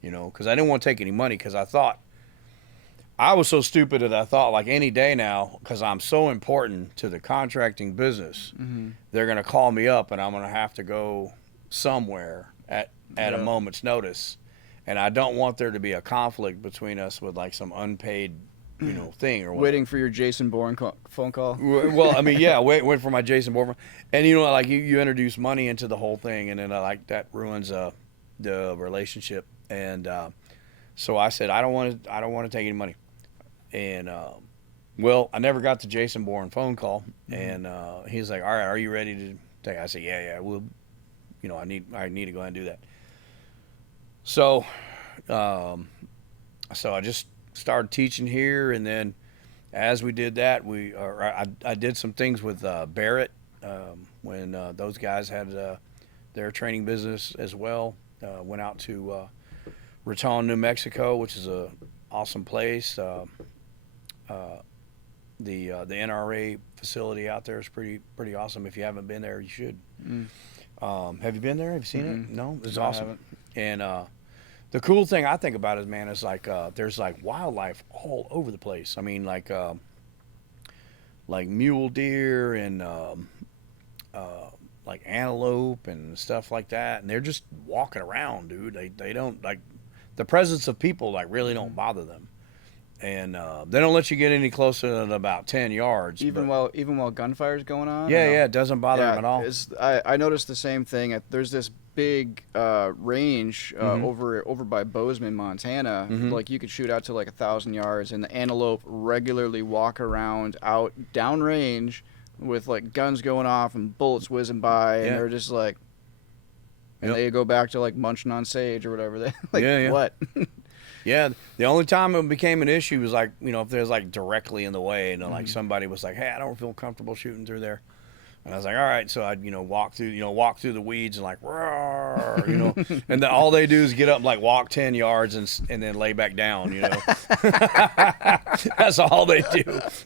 you know, because I didn't want to take any money, because I was so stupid that I thought like any day now, because I'm so important to the contracting business, they're going to call me up, and I'm going to have to go somewhere at a moment's notice. And I don't want there to be a conflict between us with like some unpaid, you know, thing or whatever. Waiting for your Jason Bourne phone call. Well, I mean, yeah, wait for my Jason Bourne. And you know, like you introduce money into the whole thing, and then like that ruins the relationship. And so I said, I don't want to take any money. And well, I never got the Jason Bourne phone call, and he's like, all right, are you ready to take? I said, yeah, we'll, you know, I need to go ahead and do that. So I just started teaching here, and then as we did that, I did some things with Barrett when those guys had their training business as well. Went out to Raton, New Mexico, which is a awesome place. The NRA facility out there is pretty awesome. If you haven't been there, you should. Have you been there? Have you seen it? No, it's No, I awesome. haven't. And the cool thing I think about it, man, is like there's like wildlife all over the place. I mean, like mule deer and like antelope and stuff like that, and they're just walking around, dude. They don't like the presence of people like really don't bother them, and they don't let you get any closer than about 10 yards. Even while gunfire's going on. Yeah, or no? yeah, it doesn't bother them at all. I noticed the same thing. There's this big range over by Bozeman, Montana. Like you could shoot out to like 1,000 yards, and the antelope regularly walk around out downrange with like guns going off and bullets whizzing by, and they're just like, and they go back to like munching on sage or whatever. They like what? Yeah, the only time it became an issue was like, you know, if there's like directly in the way, and like somebody was like, hey, I don't feel comfortable shooting through there. And I was like, all right, so I'd, walk through the weeds and like, roar, and then all they do is get up, like walk 10 yards and then lay back down, That's all they do.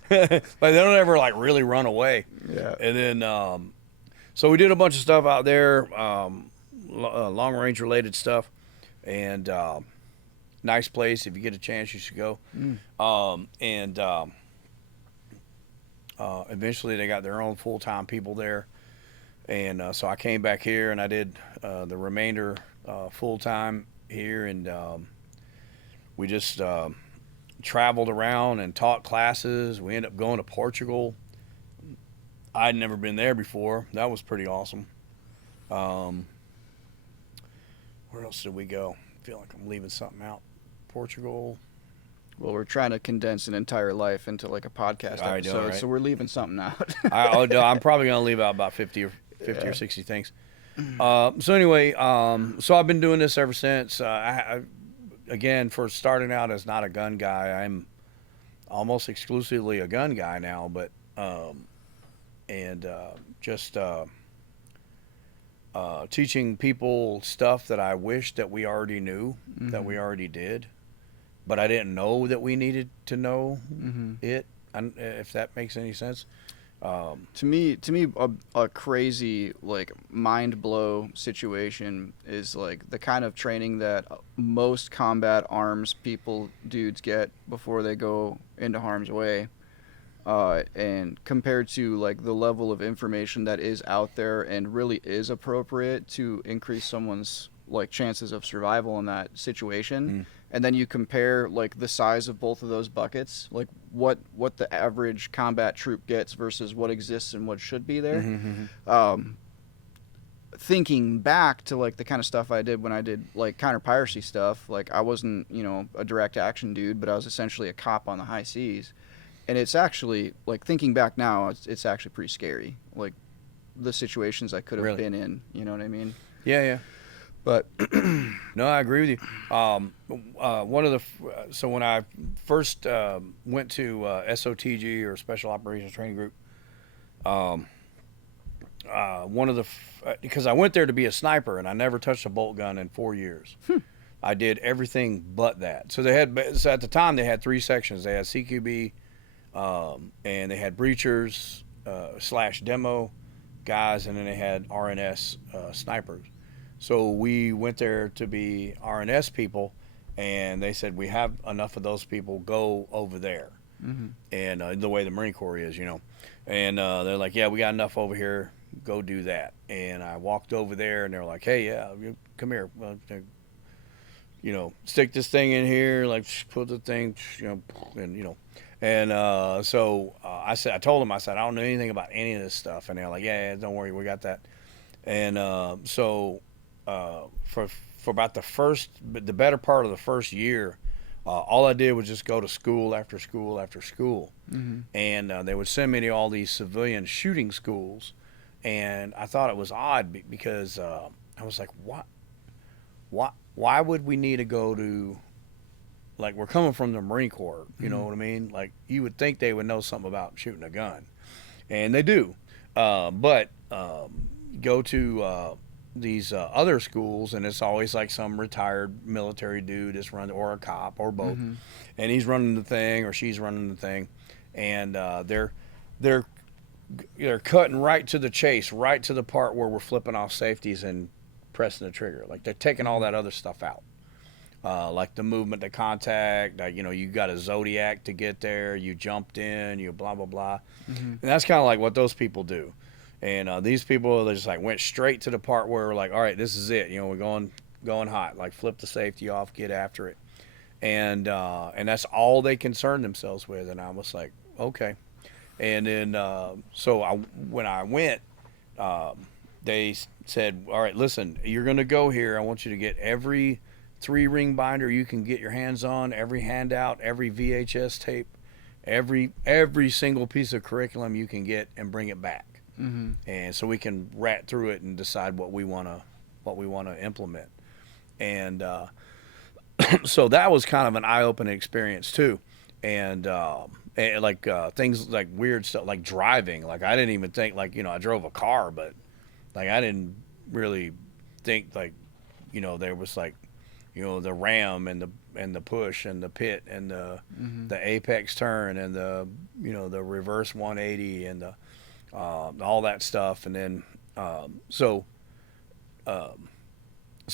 Like they don't ever like really run away. Yeah. And then, so we did a bunch of stuff out there, long range related stuff, and nice place. If you get a chance, you should go. Eventually they got their own full-time people there, and so I came back here and I did the remainder full-time here, and we just traveled around and taught classes. We ended up going to Portugal. I'd never been there before. That was pretty awesome. Where else did we go? I feel like I'm leaving something out. Portugal. Well, we're trying to condense an entire life into like a podcast episode, so we're leaving something out. I'm probably going to leave out about 50 or 60 things. So anyway, so I've been doing this ever since. Again, for starting out as not a gun guy, I'm almost exclusively a gun guy now, but just teaching people stuff that I wish that we already knew, that we already did. But I didn't know that we needed to know it, if that makes any sense. To me, a crazy like mind blow situation is like the kind of training that most combat arms dudes get before they go into harm's way, and compared to like the level of information that is out there and really is appropriate to increase someone's like chances of survival in that situation. And then you compare like the size of both of those buckets, like what the average combat troop gets versus what exists and what should be there. Thinking back to like the kind of stuff I did when I did like counter-piracy stuff, like I wasn't, a direct action dude, but I was essentially a cop on the high seas. And it's actually, like thinking back now, it's actually pretty scary. Like the situations I could have been in, you know what I mean? Yeah. But no, I agree with you. So when I first went to SOTG, or Special Operations Training Group, because I went there to be a sniper, and I never touched a bolt gun in 4 years. I did everything but that. So at the time they had 3 sections. They had CQB, and they had breachers / demo guys, and then they had RNS snipers. So we went there to be RNS people, and they said, we have enough of those people, go over there. And the way the Marine Corps is, and they're like, yeah, we got enough over here, go do that. And I walked over there, and they're like, hey, yeah, come here, stick this thing in here, like put the thing, and so I told them, I said, I don't know anything about any of this stuff. And they're like, yeah, don't worry, we got that. And so for about the better part of the first year, all I did was just go to school after school after school. And they would send me to all these civilian shooting schools, and I thought it was odd because I was like, why would we need to go to, like, we're coming from the Marine Corps, you know what I mean? Like, you would think they would know something about shooting a gun, and they do, but go to these other schools, and it's always like some retired military dude is running, or a cop, or both, and he's running the thing, or she's running the thing, and they're they're cutting right to the chase, right to the part where we're flipping off safeties and pressing the trigger. Like they're taking all that other stuff out. Like the movement to contact, you know, you got a Zodiac to get there, you jumped in, you blah, blah, blah. And that's kind of like what those people do. And these people, they just like went straight to the part where we're like, all right, this is it. You know, we're going hot, like flip the safety off, get after it. And that's all they concerned themselves with. And I was like, okay. And then, when I went, they said, all right, listen, you're going to go here. I want you to get every 3-ring binder you can get your hands on, every handout, every VHS tape, every single piece of curriculum you can get, and bring it back. And so we can rat through it and decide what we want to implement. And so that was kind of an eye-opening experience too. And things like weird stuff like driving. Like I didn't even think, like, you know, I drove a car, but like I didn't really think, like, you know, there was like, you know, the ram and the push and the pit and the apex turn and the, you know, the reverse 180 and the all that stuff. And then so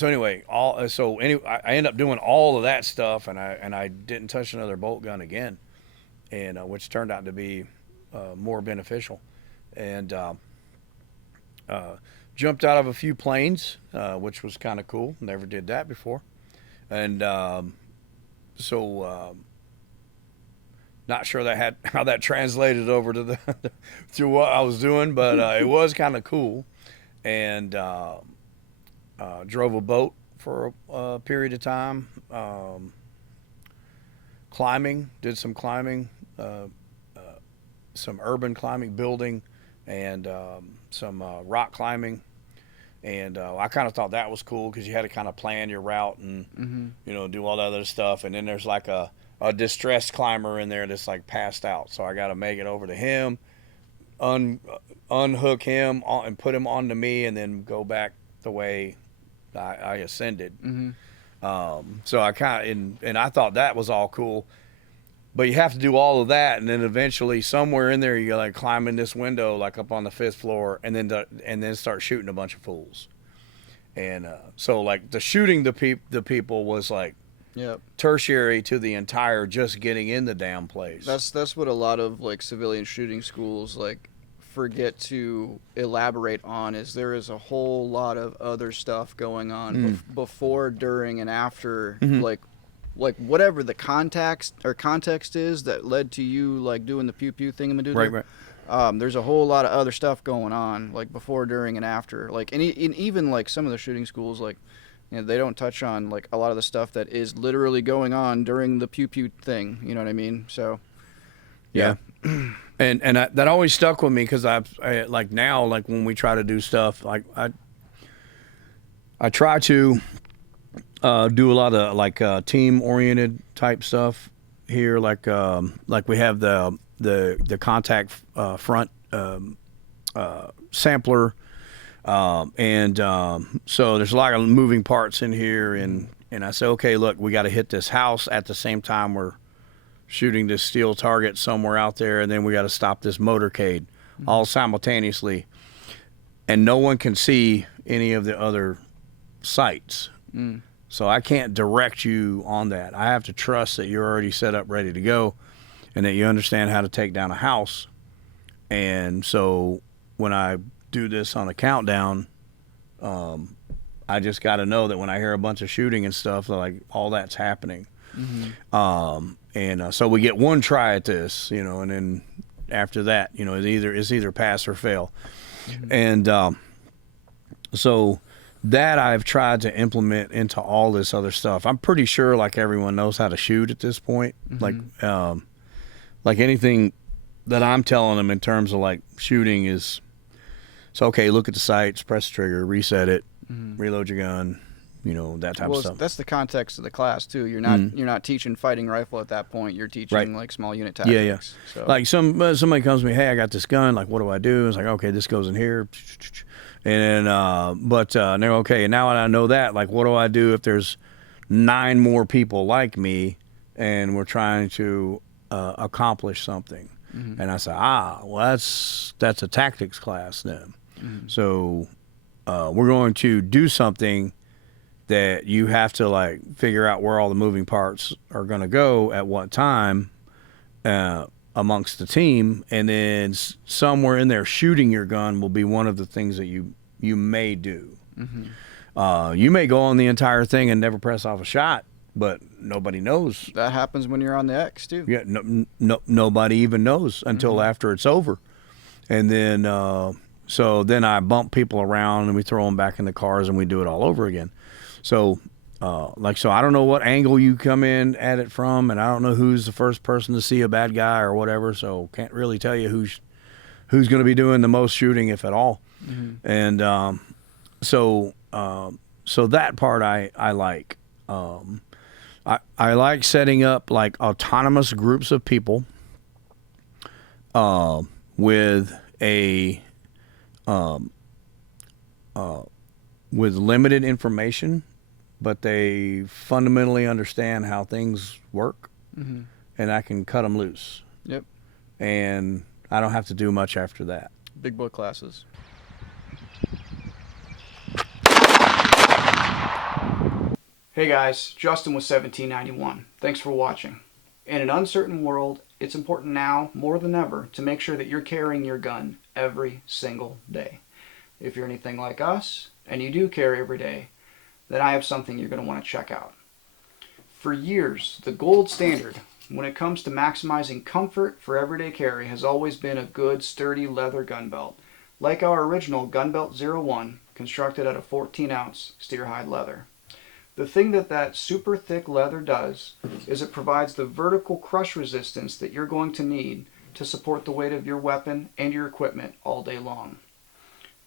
anyway, I ended up doing all of that stuff, and I didn't touch another bolt gun again, and which turned out to be more beneficial. And jumped out of a few planes, which was kind of cool. Never did that before. And not sure how that translated over to to what I was doing, but it was kind of cool. And drove a boat for a period of time. Did some climbing, some urban climbing, building, and some rock climbing. And I kind of thought that was cool because you had to kind of plan your route and, you know, do all that other stuff. And then there's like a distressed climber in there that's like passed out. So I got to make it over to him, unhook him and put him onto me, and then go back the way I ascended. So I kind of, and I thought that was all cool. But you have to do all of that, and then eventually somewhere in there you got like climb in this window, like up on the 5th floor, and then start shooting a bunch of fools. And so like the shooting the people was like tertiary to the entire just getting in the damn place. That's what a lot of like civilian shooting schools like forget to elaborate on, is there is a whole lot of other stuff going on before, during, and after, like whatever the context is that led to you like doing the pew pew thingamadoodle. Right. There's a whole lot of other stuff going on like before, during, and after. Like and even like some of the shooting schools, like, you know, they don't touch on like a lot of the stuff that is literally going on during the pew pew thing. You know what I mean? So yeah. And that always stuck with me because I like now, like when we try to do stuff, like I try to do a lot of like team oriented type stuff here, like we have the contact front sampler, and so there's a lot of moving parts in here, and I say, okay, look, we got to hit this house at the same time we're shooting this steel target somewhere out there, and then we got to stop this motorcade all simultaneously, and no one can see any of the other sites. So I can't direct you on that. I have to trust that you're already set up, ready to go, and that you understand how to take down a house. And so when I do this on a countdown, I just got to know that when I hear a bunch of shooting and stuff, like all that's happening. So we get one try at this, you know, and then after that, you know, it's either pass or fail. And so that I've tried to implement into all this other stuff. I'm pretty sure like everyone knows how to shoot at this point. Like anything that I'm telling them in terms of like shooting is, it's okay, look at the sights, press the trigger, reset it, reload your gun, you know, that type of stuff. That's the context of the class too. You're not teaching fighting rifle at that point. You're teaching like small unit tactics. So. Like somebody comes to me, hey, I got this gun. Like, what do I do? It's like, okay, this goes in here. And then, they're okay. And now I know that, like, what do I do if there's 9 more people like me and we're trying to accomplish something? And I said, well, that's a tactics class then. So we're going to do something that you have to like figure out where all the moving parts are going to go at what time amongst the team, and then somewhere in there shooting your gun will be one of the things that you may do. You may go on the entire thing and never press off a shot, but nobody knows. That happens when you're on the X too. Yeah, nobody even knows until after it's over. And then so then I bump people around and we throw them back in the cars and we do it all over again. So so I don't know what angle you come in at it from, and I don't know who's the first person to see a bad guy or whatever, so can't really tell you who's going to be doing the most shooting, if at all. And so that part I like. I like setting up like autonomous groups of people with limited information, but they fundamentally understand how things work, and I can cut them loose. Yep. And I don't have to do much after that. Big boy classes. Hey guys, Justin with 1791. Thanks for watching. In an uncertain world, it's important now more than ever to make sure that you're carrying your gun every single day. If you're anything like us, and you do carry every day, then I have something you're going to want to check out. For years, the gold standard when it comes to maximizing comfort for everyday carry has always been a good, sturdy leather gun belt, like our original Gun Belt 01, constructed out of 14-ounce steer-hide leather. The thing that super thick leather does is it provides the vertical crush resistance that you're going to need to support the weight of your weapon and your equipment all day long.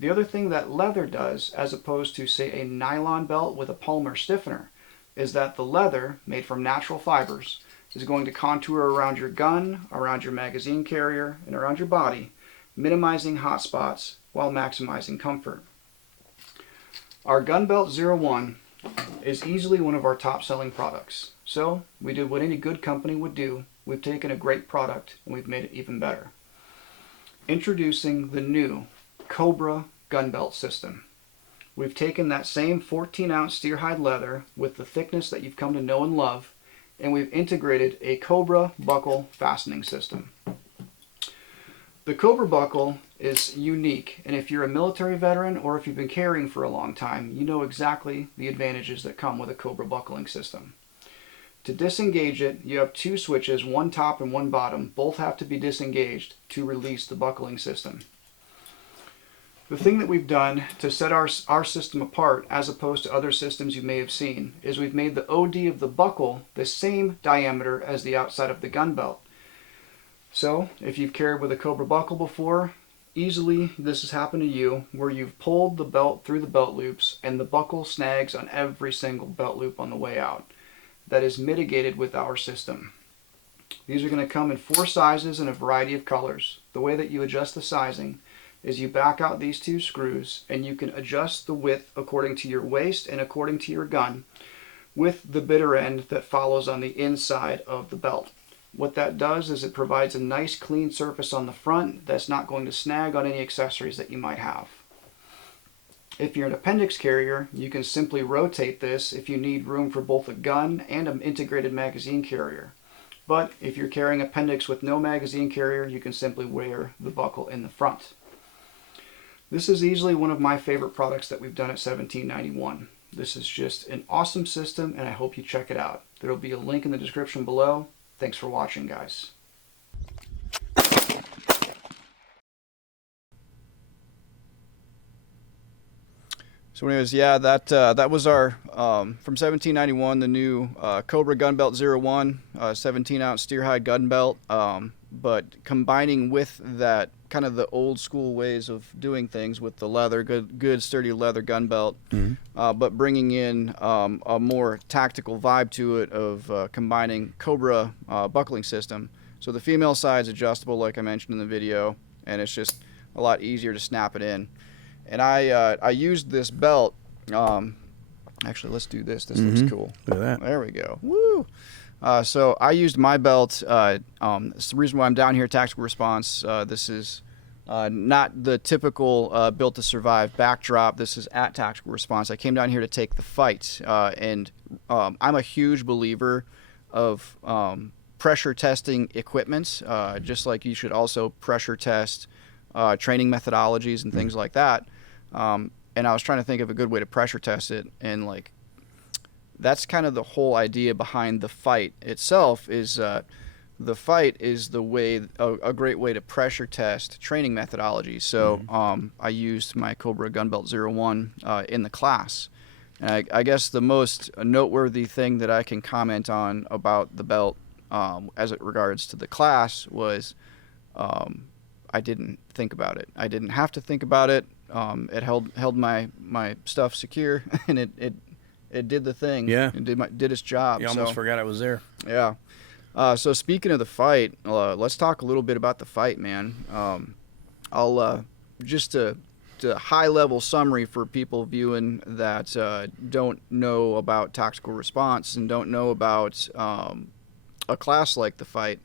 The other thing that leather does, as opposed to, say, a nylon belt with a polymer stiffener, is that the leather, made from natural fibers, is going to contour around your gun, around your magazine carrier, and around your body, minimizing hot spots while maximizing comfort. Our Gun Belt 01 is easily one of our top-selling products. So, we did what any good company would do. We've taken a great product and we've made it even better. Introducing the new COBRA Gun Belt system. We've taken that same 14-ounce steer-hide leather with the thickness that you've come to know and love, and we've integrated a COBRA buckle fastening system. The COBRA buckle is unique, and if you're a military veteran or if you've been carrying for a long time, you know exactly the advantages that come with a COBRA buckling system. To disengage it, you have two switches, one top and one bottom. Both have to be disengaged to release the buckling system. The thing that we've done to set our system apart, as opposed to other systems you may have seen, is we've made the OD of the buckle the same diameter as the outside of the gun belt. So, if you've carried with a COBRA buckle before, easily this has happened to you, where you've pulled the belt through the belt loops and the buckle snags on every single belt loop on the way out. That is mitigated with our system. These are going to come in 4 sizes and a variety of colors. The way that you adjust the sizing is you back out these 2 screws and you can adjust the width according to your waist and according to your gun, with the bitter end that follows on the inside of the belt. What that does is it provides a nice clean surface on the front that's not going to snag on any accessories that you might have. If you're an appendix carrier, you can simply rotate this if you need room for both a gun and an integrated magazine carrier. But if you're carrying appendix with no magazine carrier, you can simply wear the buckle in the front. This is easily one of my favorite products that we've done at 1791. This is just an awesome system, and I hope you check it out. There will be a link in the description below. Thanks for watching, guys. So anyways, yeah, that was our, from 1791, the new COBRA Gun Belt 01, 17-ounce steer-hide gun belt, but combining with that kind of the old school ways of doing things with the leather, good sturdy leather gun belt, but bringing in a more tactical vibe to it of combining COBRA buckling system. So the female side is adjustable, like I mentioned in the video, and it's just a lot easier to snap it in. And I used this belt. Actually, let's do this. This looks cool. Look at that. There we go. Woo! So I used my belt. It's the reason why I'm down here at Tactical Response. This is not the typical Built to Survive backdrop. This is at Tactical Response. I came down here to take the fight, and I'm a huge believer of pressure testing equipment, just like you should also pressure test training methodologies and things like that. And I was trying to think of a good way to pressure test it, and like that's kind of the whole idea behind the fight itself. Is the fight is the way a great way to pressure test training methodology. So I used my COBRA Gun Belt 01 in the class. And I guess the most noteworthy thing that I can comment on about the belt as it regards to the class was I didn't think about it. I didn't have to think about it. It held my stuff secure, and it did the thing. Yeah. It did its job. You almost forgot I was there. Yeah. So speaking of the fight, let's talk a little bit about the fight, man. I'll just to high level summary for people viewing that don't know about tactical response and don't know about a class like the fight.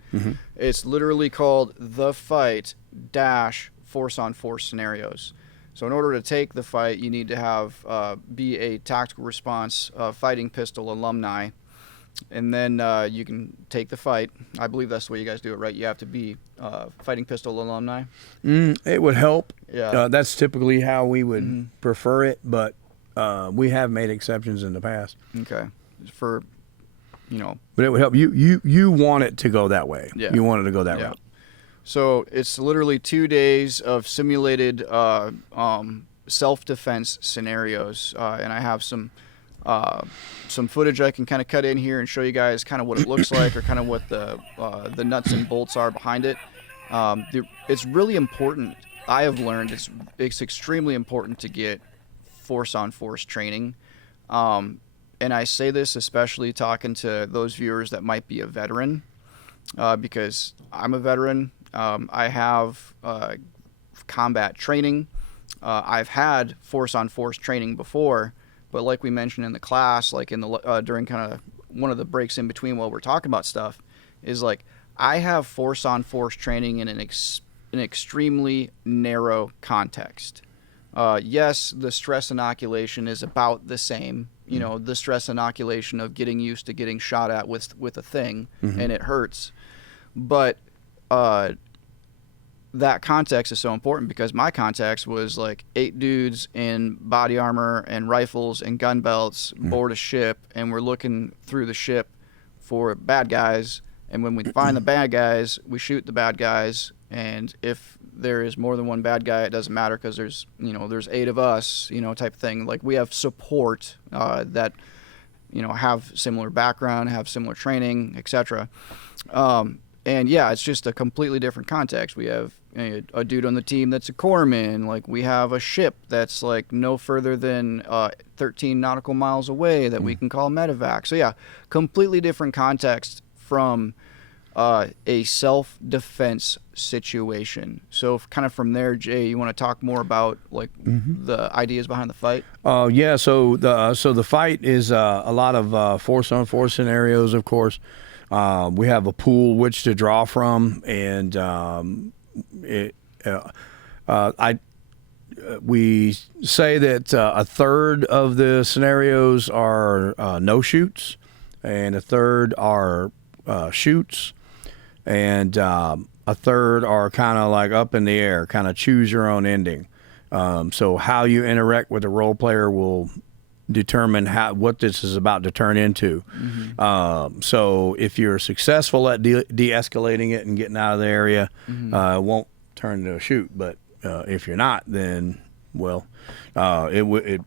It's literally called the fight dash force on force scenarios. So in order to take the fight, you need to have be a tactical response fighting pistol alumni. And then you can take the fight. I believe that's the way you guys do it, right? You have to be fighting pistol alumni. It would help. Yeah. That's typically how we would prefer it, but we have made exceptions in the past. Okay. For, But it would help. You want it to go that way. Yeah. You want it to go that Yeah. route. So it's literally 2 days of simulated self-defense scenarios, and I have some footage I can kind of cut in here and show you guys kind of what it looks like, or kind of what the nuts and bolts are behind it. It's really important. I have learned it's extremely important to get force on force training, and I say this especially talking to those viewers that might be a veteran, because I'm a veteran. I have combat training. I've had force on force training before. But like we mentioned in the class, like in the during kind of one of the breaks in between while we're talking about stuff, is like I have force on force training in an extremely narrow context. Yes, the stress inoculation is about the same. The stress inoculation of getting used to getting shot at with a thing, and it hurts. But that context is so important because my context was like 8 dudes in body armor and rifles and gun belts board a ship, and we're looking through the ship for bad guys, and when we find the bad guys, we shoot the bad guys, and if there is more than one bad guy, it doesn't matter because there's 8 of us, type of thing. Like we have support that have similar background, have similar training, etc. And yeah, it's just a completely different context. We have a dude on the team that's a corpsman. Like we have a ship that's like no further than 13 nautical miles away that we can call medevac. So yeah, completely different context from a self-defense situation. So kind of from there, Jay, you want to talk more about like the ideas behind the fight? Yeah. So the fight is a lot of force on force scenarios, of course. We have a pool which to draw from, and we say that a third of the scenarios are no shoots, and a third are shoots, and a third are kind of like up in the air, kind of choose your own ending. So how you interact with the role player will determine what this is about to turn into. So if you're successful at de-escalating it and getting out of the area, it won't turn into a shoot. But if you're not, then it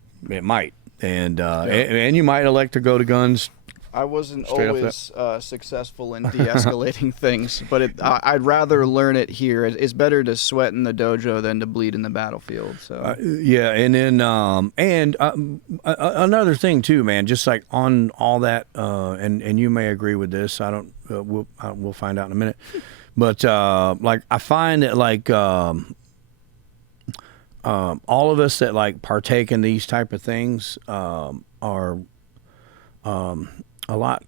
might, and you might elect to go to guns. I wasn't always successful in de-escalating things, but I'd rather learn it here. It's better to sweat in the dojo than to bleed in the battlefield. So yeah, and then another thing too, man. Just like on all that, and you may agree with this. I don't. We'll find out in a minute. But like I find that like all of us that like partake in these type of things are a lot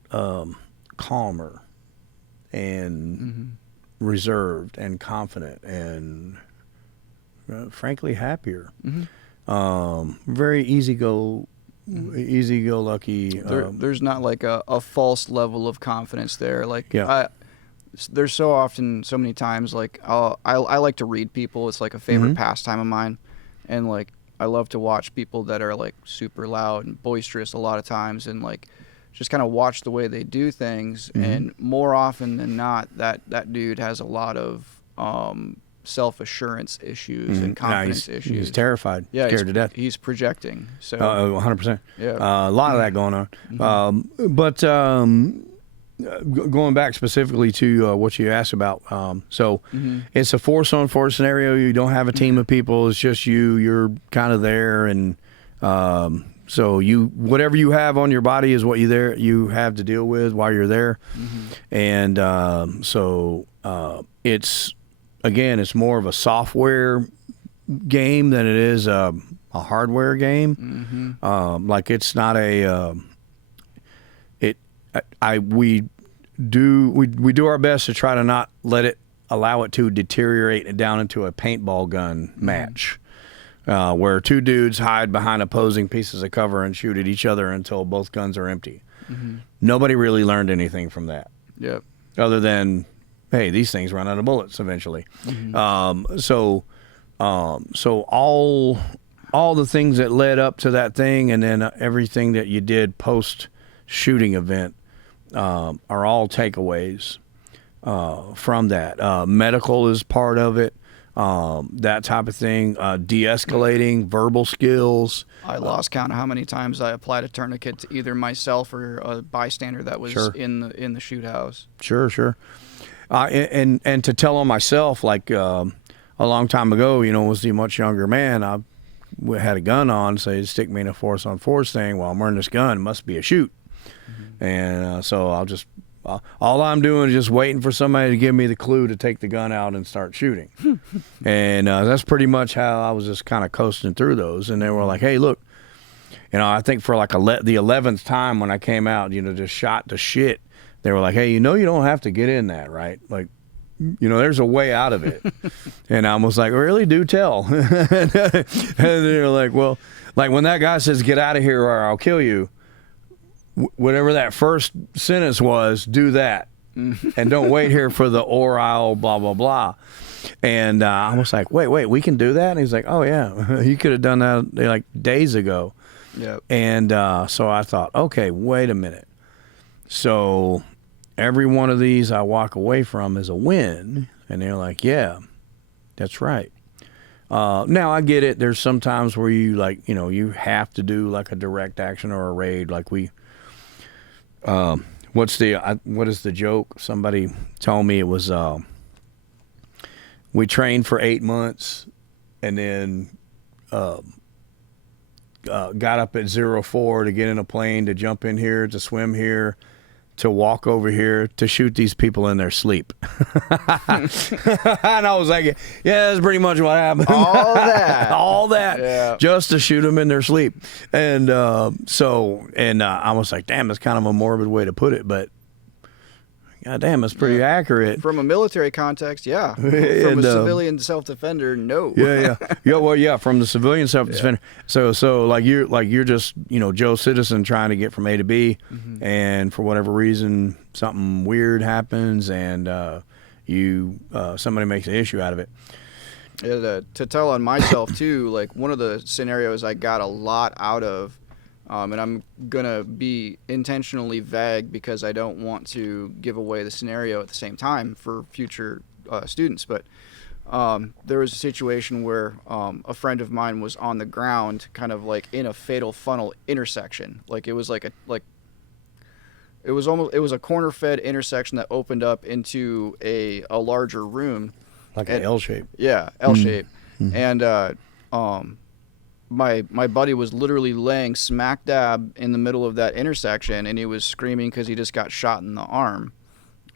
calmer and reserved and confident and frankly happier. Very easy-go-lucky. There's not like a false level of confidence there. Like Yeah. there's so often, so many times, like I like to read people. It's like a favorite pastime of mine, and like I love to watch people that are like super loud and boisterous a lot of times, and like just kind of watch the way they do things. And more often than not, that dude has a lot of self-assurance issues and confidence issues. He's terrified, scared to death. He's projecting. So 100%. Yeah. A lot of that going on. But going back specifically to what you asked about, it's a force-on-force scenario. You don't have a team of people. It's just you. You're kind of there, and so whatever you have on your body is what you have to deal with while you're there. And it's more of a software game than it is a hardware game. Like it's not we do our best to try to not allow it to deteriorate down into a paintball gun match, where two dudes hide behind opposing pieces of cover and shoot at each other until both guns are empty. Nobody really learned anything from that. Yep. Other than, hey, these things run out of bullets eventually. So all the things that led up to that thing, and then everything that you did post shooting event, are all takeaways from that. Medical is part of it. That type of thing. De-escalating, verbal skills. I lost count of how many times I applied a tourniquet to either myself or a bystander that was in the shoot house. Sure. And to tell on myself, like a long time ago, was a much younger man. I had a gun on, so he'd stick me in a force-on-force thing. Well, I'm wearing this gun. It must be a shoot. And so all I'm doing is just waiting for somebody to give me the clue to take the gun out and start shooting. And that's pretty much how I was just kind of coasting through those. And they were like, hey, look, I think for like the 11th time when I came out, just shot to shit, they were like, hey, you don't have to get in that, right? Like, there's a way out of it. And I was like, really? Do tell. And they were like, well, like when that guy says, get out of here or I'll kill you, whatever that first sentence was, do that. And don't wait here for the or I'll blah, blah, blah. And I was like, wait, we can do that? And he's like, oh, yeah. You could have done that like days ago. Yep. And so I thought, okay, wait a minute. So every one of these I walk away from is a win. And they're like, yeah, that's right. Now I get it. There's some times where you you have to do like a direct action or a raid. Like what is the joke? Somebody told me it was, we trained for 8 months and then, got up at 04 to get in a plane, to jump in here, to swim here, to walk over here, to shoot these people in their sleep. And I was like, yeah, that's pretty much what happened. All that, Yeah. just to shoot them in their sleep. And I was like, damn, it's kind of a morbid way to put it, but God damn, it's pretty accurate. From a military context, yeah. From a civilian self-defender, no. Yeah. Well, yeah, from the civilian self-defender. Yeah. So like you're just, Joe Citizen trying to get from A to B, and for whatever reason, something weird happens, and somebody makes an issue out of it. Yeah, to tell on myself too, like one of the scenarios I got a lot out of, and I'm going to be intentionally vague because I don't want to give away the scenario at the same time for future students. But there was a situation where a friend of mine was on the ground kind of like in a fatal funnel intersection. Like it was it was a corner-fed intersection that opened up into a larger room. Like an L shape. Yeah, L shape. And my buddy was literally laying smack dab in the middle of that intersection, and he was screaming because he just got shot in the arm.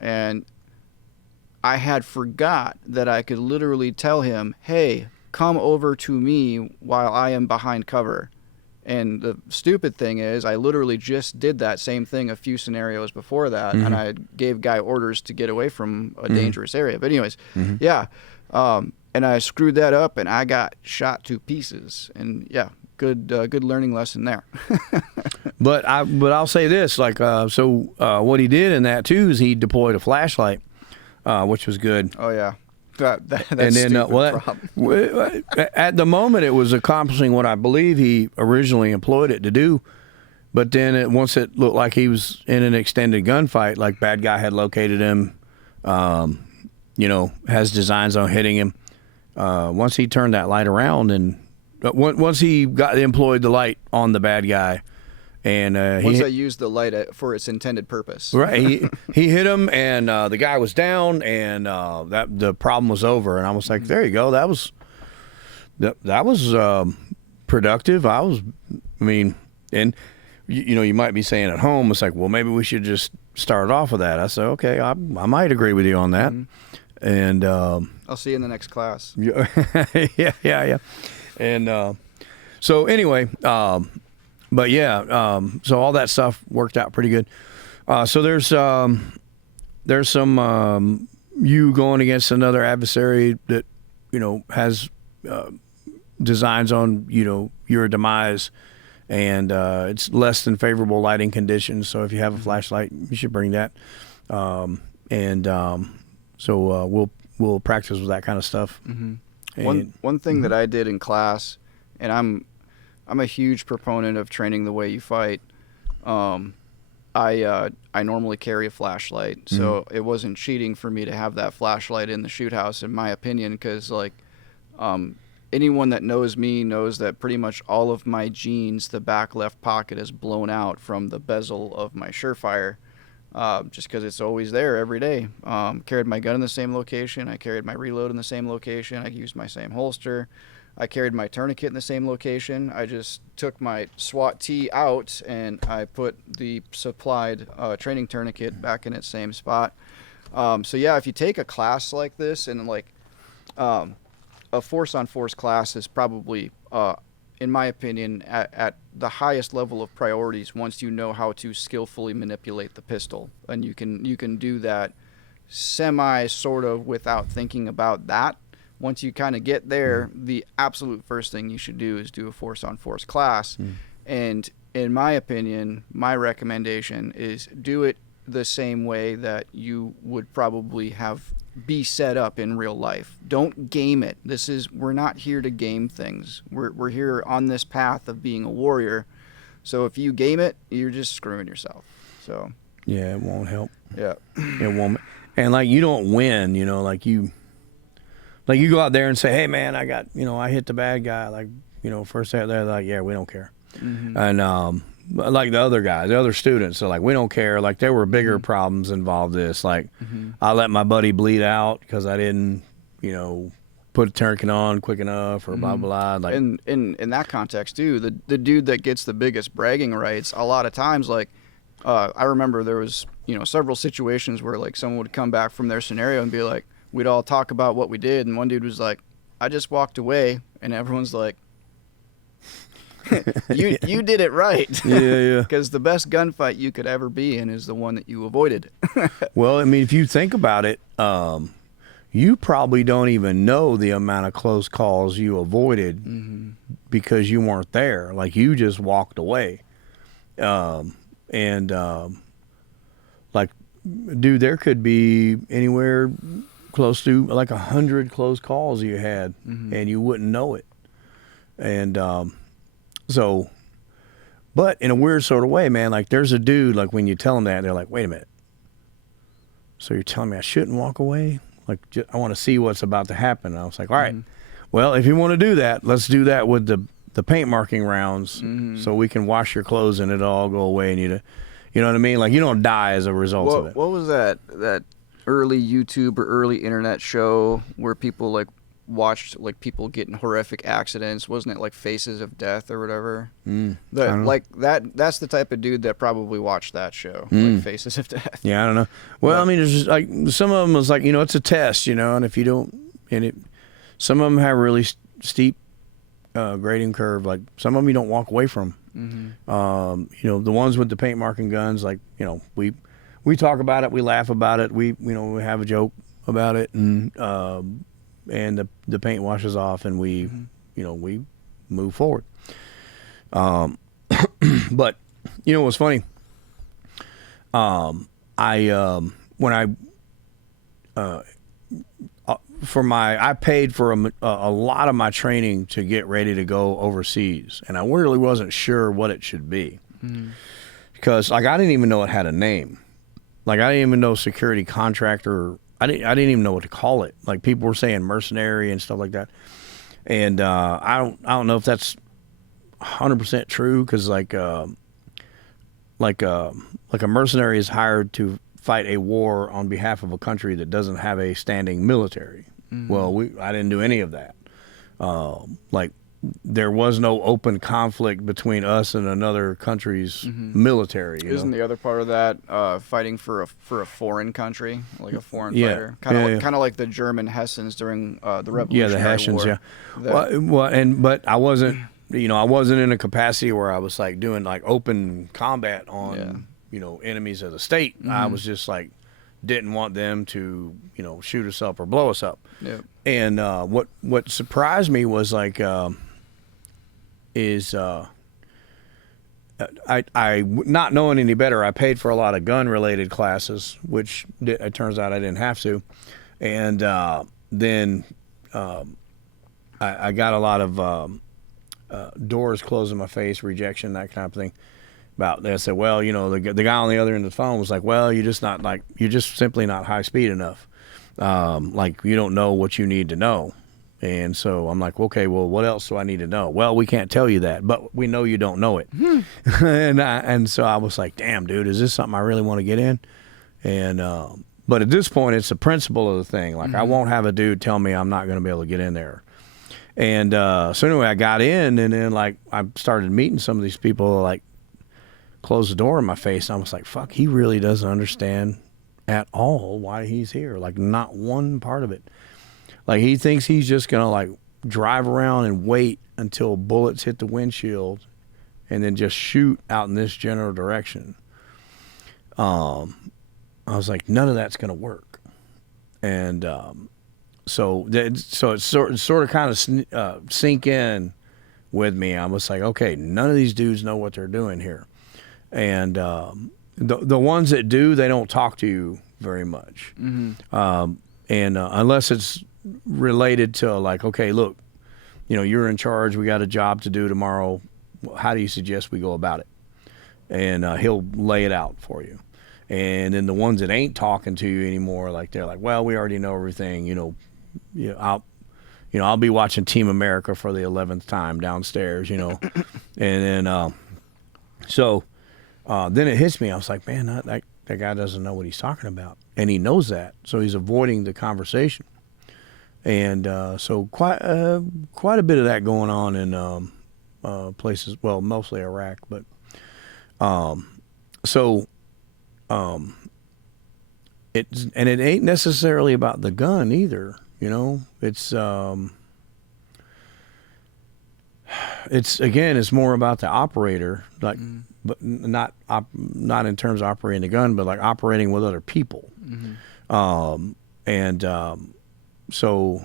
And I had forgot that I could literally tell him, hey, come over to me while I am behind cover. And the stupid thing is, I literally just did that same thing a few scenarios before that, and I gave guy orders to get away from a dangerous area. But anyways, yeah, and I screwed that up, and I got shot to pieces. And yeah, good learning lesson there. But I'll say this, like, what he did in that too is he deployed a flashlight, which was good. Oh yeah. That's and then, at the moment, it was accomplishing what I believe he originally employed it to do. But then once it looked like he was in an extended gunfight, like bad guy had located him, has designs on hitting him. Once he turned that light around and once he employed the light on the bad guy, and once I used the light for its intended purpose, right? He hit him, and the guy was down, and that the problem was over. And I was like, "There you go. That was productive." And you might be saying at home, it's like, "Well, maybe we should just start off with that." I said, "Okay, I might agree with you on that." And I'll see you in the next class. yeah. And so anyway. But yeah, so all that stuff worked out pretty good. So there's some you going against another adversary that has designs on your demise, and it's less than favorable lighting conditions. So if you have a flashlight, you should bring that. So we'll practice with that kind of stuff. One thing that I did in class, and I'm a huge proponent of training the way you fight. I normally carry a flashlight, so it wasn't cheating for me to have that flashlight in the shoot house, in my opinion, because anyone that knows me knows that pretty much all of my jeans, the back left pocket is blown out from the bezel of my Surefire, just because it's always there every day. Carried my gun in the same location. I carried my reload in the same location. I used my same holster. I carried my tourniquet in the same location. I just took my SWAT tee out and I put the supplied training tourniquet back in its same spot. So yeah, if you take a class like this, and a force-on-force class is probably, in my opinion, at the highest level of priorities once you know how to skillfully manipulate the pistol. And you can do that sort of without thinking about that. Once you kind of get there, the absolute first thing you should do is do a force-on-force class. And in my opinion, my recommendation is do it the same way that you would probably be set up in real life. Don't game it. We're not here to game things. We're here on this path of being a warrior. So if you game it, you're just screwing yourself. So yeah, it won't help. Yeah, it won't. And you don't win. Like you go out there and say, "Hey man, I got I hit the bad guy." First they're like, "Yeah, we don't care." And like the other guys, the other students, they're like, "We don't care." Like there were bigger problems involved. I let my buddy bleed out because I didn't put a tourniquet on quick enough, or blah blah. Like in that context too, the dude that gets the biggest bragging rights a lot of times, I remember there was several situations where someone would come back from their scenario and be like, we'd all talk about what we did, and one dude was like, "I just walked away," and everyone's like, you did it right. Yeah. Because the best gunfight you could ever be in is the one that you avoided. Well, I mean, if you think about it, you probably don't even know the amount of close calls you avoided because you weren't there. Like you just walked away. Dude, there could be anywhere close to 100 close calls you had, and you wouldn't know it. And but in a weird sort of way, man, there's a dude, when you tell them that, they're like, "Wait a minute, so you're telling me I shouldn't walk away? I want to see what's about to happen." And I was like, "All right, well, if you want to do that, let's do that with the paint marking rounds, so we can wash your clothes and it'll all go away, and you know what I mean? You don't die as a result of it." What was that early YouTube or early internet show where people watched people get in horrific accidents? Wasn't it Faces of Death or whatever? That's the type of dude that probably watched that show, Faces of Death. Yeah, I don't know. Well, I mean, there's just some of them was it's a test, and if you don't, some of them have really steep grading curve. Like some of them you don't walk away from. You know, the ones with the paint marking guns, like, you know, we talk about it, we laugh about it, we have a joke about it, and the paint washes off, and we we move forward. But you know what's funny? I paid for a lot of my training to get ready to go overseas, and I really wasn't sure what it should be, because like I didn't even know it had a name. Like I didn't even know security contractor. I didn't even know what to call it. Like people were saying mercenary and stuff like that, and I don't know if that's 100% true, because like a mercenary is hired to fight a war on behalf of a country that doesn't have a standing military. Well, I didn't do any of that. Like there was no open conflict between us and another country's military. Isn't the other part of that fighting for a foreign country, like a foreign fighter, kind of like the German Hessians during the Revolutionary War? Yeah, the Hessians. War. Yeah. But I wasn't. I wasn't in a capacity where I was like doing like open combat on enemies of the state. I was just like didn't want them to shoot us up or blow us up. Yep. And what surprised me was like I not knowing any better, I paid for a lot of gun related classes, which it turns out I didn't have to, and then I got a lot of doors closed in my face, rejection, that kind of thing. They said, well, the guy on the other end of the phone was like, well, you're just simply not high speed enough. Like you don't know what you need to know. And so I'm like, okay, well, what else do I need to know? Well, we can't tell you that, but we know you don't know it. and so I was like, damn, dude, is this something I really want to get in? And but at this point, it's the principle of the thing. Like I won't have a dude tell me I'm not going to be able to get in there. And so anyway, I got in, and then like I started meeting some of these people, like closed the door in my face. And I was like, fuck, he really doesn't understand at all why he's here. Like not one part of it. Like he thinks he's just going to like drive around and wait until bullets hit the windshield and then just shoot out in this general direction. I was like, none of that's going to work. And so it sort of kind of sink in with me. I was like, okay, none of these dudes know what they're doing here. And the ones that do, they don't talk to you very much. And unless it's related to like, okay, look, you're in charge. We got a job to do tomorrow. How do you suggest we go about it? And he'll lay it out for you. And then the ones that ain't talking to you anymore, like they're like, well, we already know everything. I'll be watching Team America for the 11th time downstairs. And then so then it hits me. I was like, man, that guy doesn't know what he's talking about, and he knows that, so he's avoiding the conversation. And so quite a bit of that going on in places, well, mostly Iraq, but it ain't necessarily about the gun either. It's more about the operator, like, but not in terms of operating the gun, but like operating with other people. So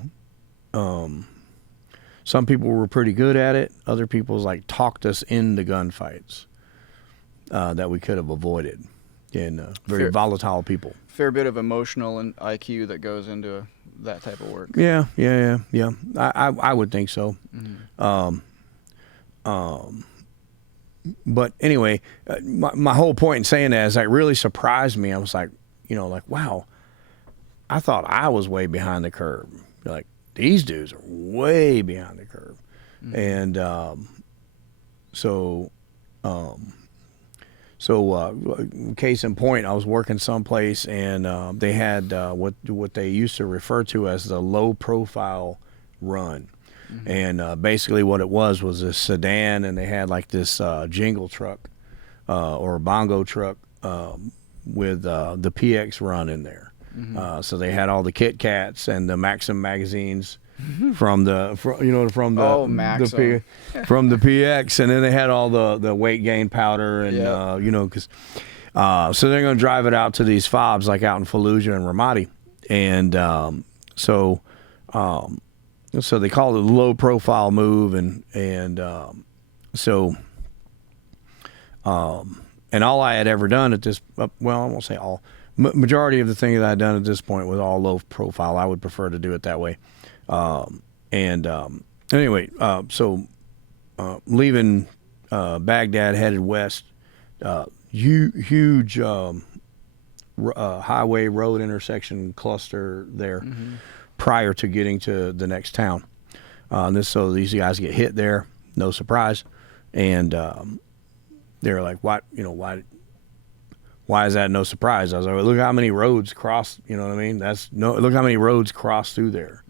some people were pretty good at it. Other people's like talked us into gunfights that we could have avoided. And very volatile people. Fair bit of emotional and IQ that goes into that type of work. Yeah. I would think so. But anyway, my whole point in saying that is that really surprised me. I was like, wow, I thought I was way behind the curve. Like these dudes are way behind the curve. And so case in point, I was working someplace, and they had what they used to refer to as the low profile run. And basically what it was a sedan, and they had like this jingle truck or a bongo truck with the PX run in there. So they had all the Kit Kats and the Maxim magazines from the Maxim. from the PX, and then they had all the weight gain powder and because so they're going to drive it out to these fobs like out in Fallujah and Ramadi, and so they call it a low profile move, and all I had ever done at this, well, I won't say all, majority of the thing that I'd done at this point was all low profile. I would prefer to do it that way. Anyway, so leaving Baghdad, headed west, huge highway road intersection cluster there prior to getting to the next town. So these guys get hit there, no surprise, and they're like, "What? Why is that no surprise?" I was like, well, "Look how many roads cross. You know what I mean? Look how many roads cross through there."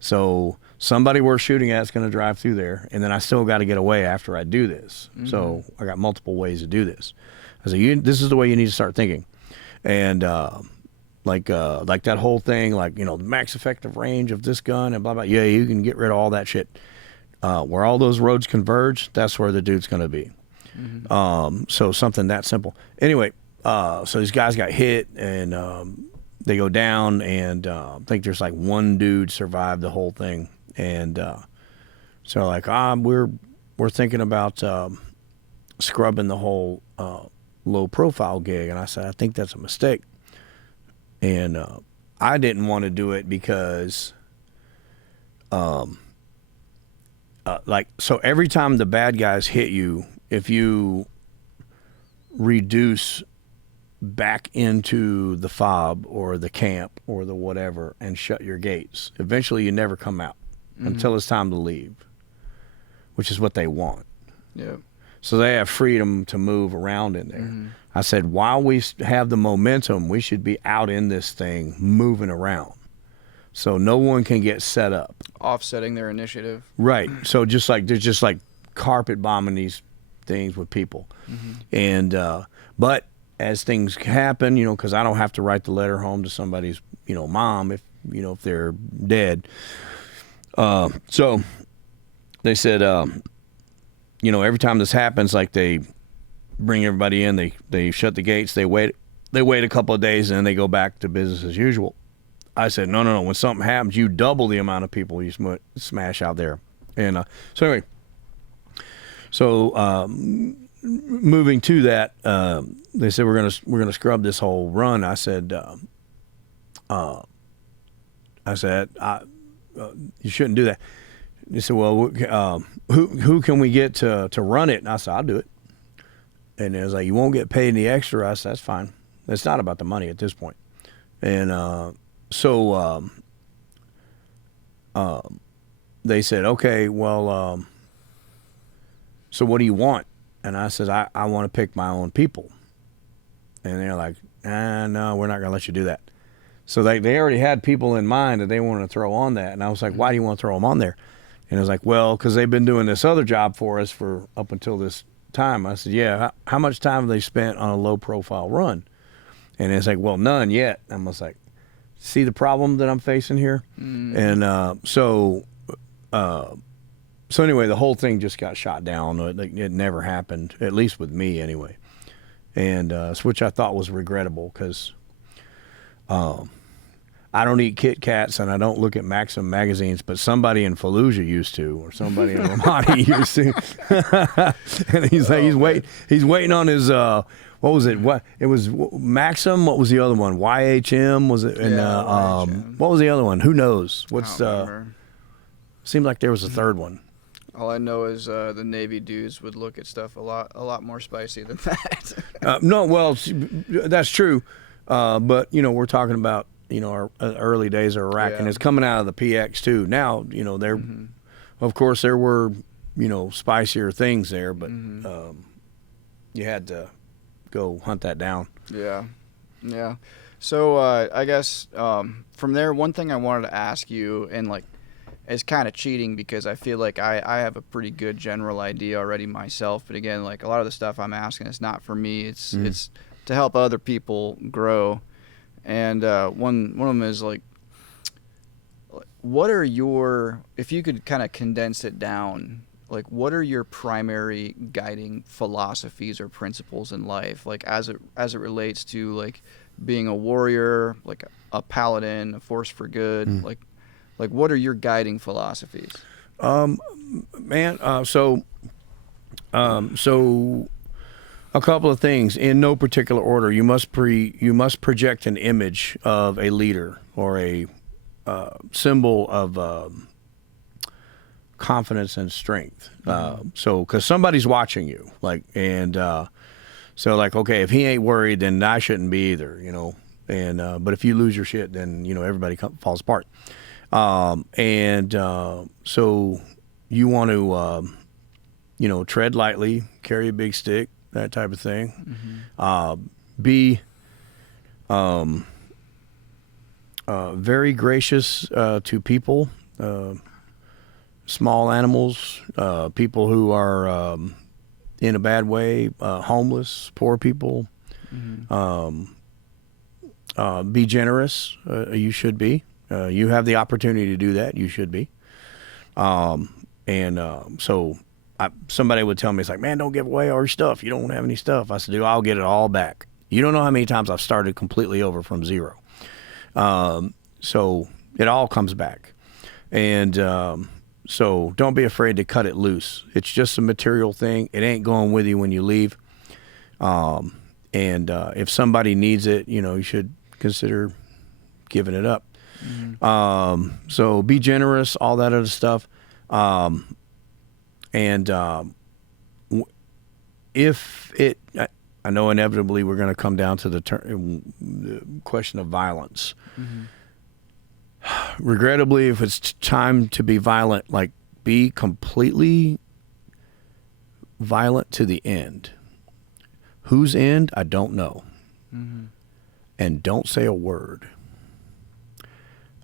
So somebody we're shooting at is going to drive through there, and then I still got to get away after I do this. So I got multiple ways to do this. I said, "This is the way you need to start thinking," and like that whole thing, the max effective range of this gun and blah blah. Yeah, you can get rid of all that shit. Where all those roads converge, that's where the dude's going to be. So something that simple. Anyway, so these guys got hit and they go down, and I think there's like one dude survived the whole thing, and so like we're thinking about scrubbing the whole low profile gig, and I said I think that's a mistake, and I didn't want to do it because so every time the bad guys hit you, if you reduce back into the fob or the camp or the whatever and shut your gates, eventually you never come out until it's time to leave, which is what they want. Yeah. So they have freedom to move around in there. I said, while we have the momentum, we should be out in this thing moving around so no one can get set up. Offsetting their initiative. Right. So they're just like carpet bombing these things with people. And but as things happen, because I don't have to write the letter home to somebody's mom if they're dead. So they said every time this happens, like they bring everybody in, they shut the gates, they wait a couple of days, and then they go back to business as usual. I said no, when something happens, you double the amount of people you smash out there. And so anyway, moving to that, they said we're gonna scrub this whole run. I said you shouldn't do that. They said, well, who can we get to run it? And I said, I'll do it. And it was like, you won't get paid any extra. I said, that's fine. It's not about the money at this point. And they said, okay, well, so what do you want? And I said, I want to pick my own people. And they're like, no, we're not going to let you do that. So they already had people in mind that they wanted to throw on that. And I was like, why do you want to throw them on there? And it was like, well, because they've been doing this other job for us for up until this time. I said, yeah, how much time have they spent on a low-profile run? And it's like, well, none yet. I was like, see the problem that I'm facing here? And so anyway, the whole thing just got shot down. It never happened, at least with me anyway. And which I thought was regrettable because I don't eat Kit Kats and I don't look at Maxim magazines, but somebody in Fallujah used to, or somebody in Ramadi used to. And he's waiting on his what was it? What it was Maxim? What was the other one? YHM was it? And YHM. What was the other one? Who knows? Seemed like there was a third one. All I know is the Navy dudes would look at stuff a lot more spicy than that. No, well, that's true. But we're talking about our early days of Iraq, and it's coming out of the PX too. Now there, of course, there were spicier things there, but you had to go hunt that down. Yeah. So I guess from there, one thing I wanted to ask you, and it's kind of cheating because I feel like I have a pretty good general idea already myself, but again, a lot of the stuff I'm asking is not for me. It's to help other people grow. And one of them is what are your, if you could kind of condense it down, like what are your primary guiding philosophies or principles in life, like as it relates to like being a warrior, like a paladin, a force for good, like what are your guiding philosophies? Man, so a couple of things in no particular order. You must project an image of a leader or a symbol of confidence and strength. So, because somebody's watching you, like, and so, like, okay, if he ain't worried, then I shouldn't be either, you know. And but if you lose your shit, then you know everybody falls apart. So you want to, you know, tread lightly, carry a big stick, that type of thing. Be very gracious to people, small animals, people who are in a bad way, homeless, poor people. Be generous. You should be. You have the opportunity to do that. You should be. So somebody would tell me, it's like, man, don't give away all your stuff. You don't have any stuff. I said, dude, I'll get it all back. You don't know how many times I've started completely over from zero. So it all comes back. And so don't be afraid to cut it loose. It's just a material thing. It ain't going with you when you leave. If somebody needs it, you know, you should consider giving it up. So be generous, all that other stuff. If it, I know inevitably we're going to come down to the question of violence. Regrettably, if it's time to be violent, like be completely violent to the end. Whose end? I don't know. And don't say a word.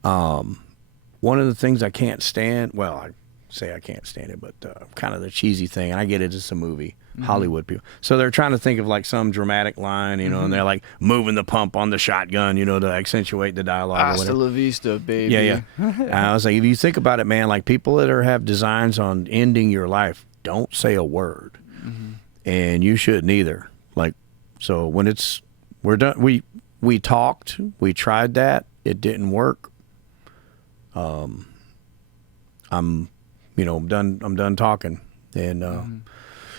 One of the things I can't stand, well, I say I can't stand it, but kind of the cheesy thing, and I get it, it's a movie, Hollywood people. So they're trying to think of like some dramatic line, you know, and they're like moving the pump on the shotgun, you know, to accentuate the dialogue. Hasta la vista, baby. Yeah. I was like, if you think about it, man, like people that have designs on ending your life, don't say a word. And you shouldn't either. Like, so when we're done, we talked, we tried that, it didn't work. I'm done talking. And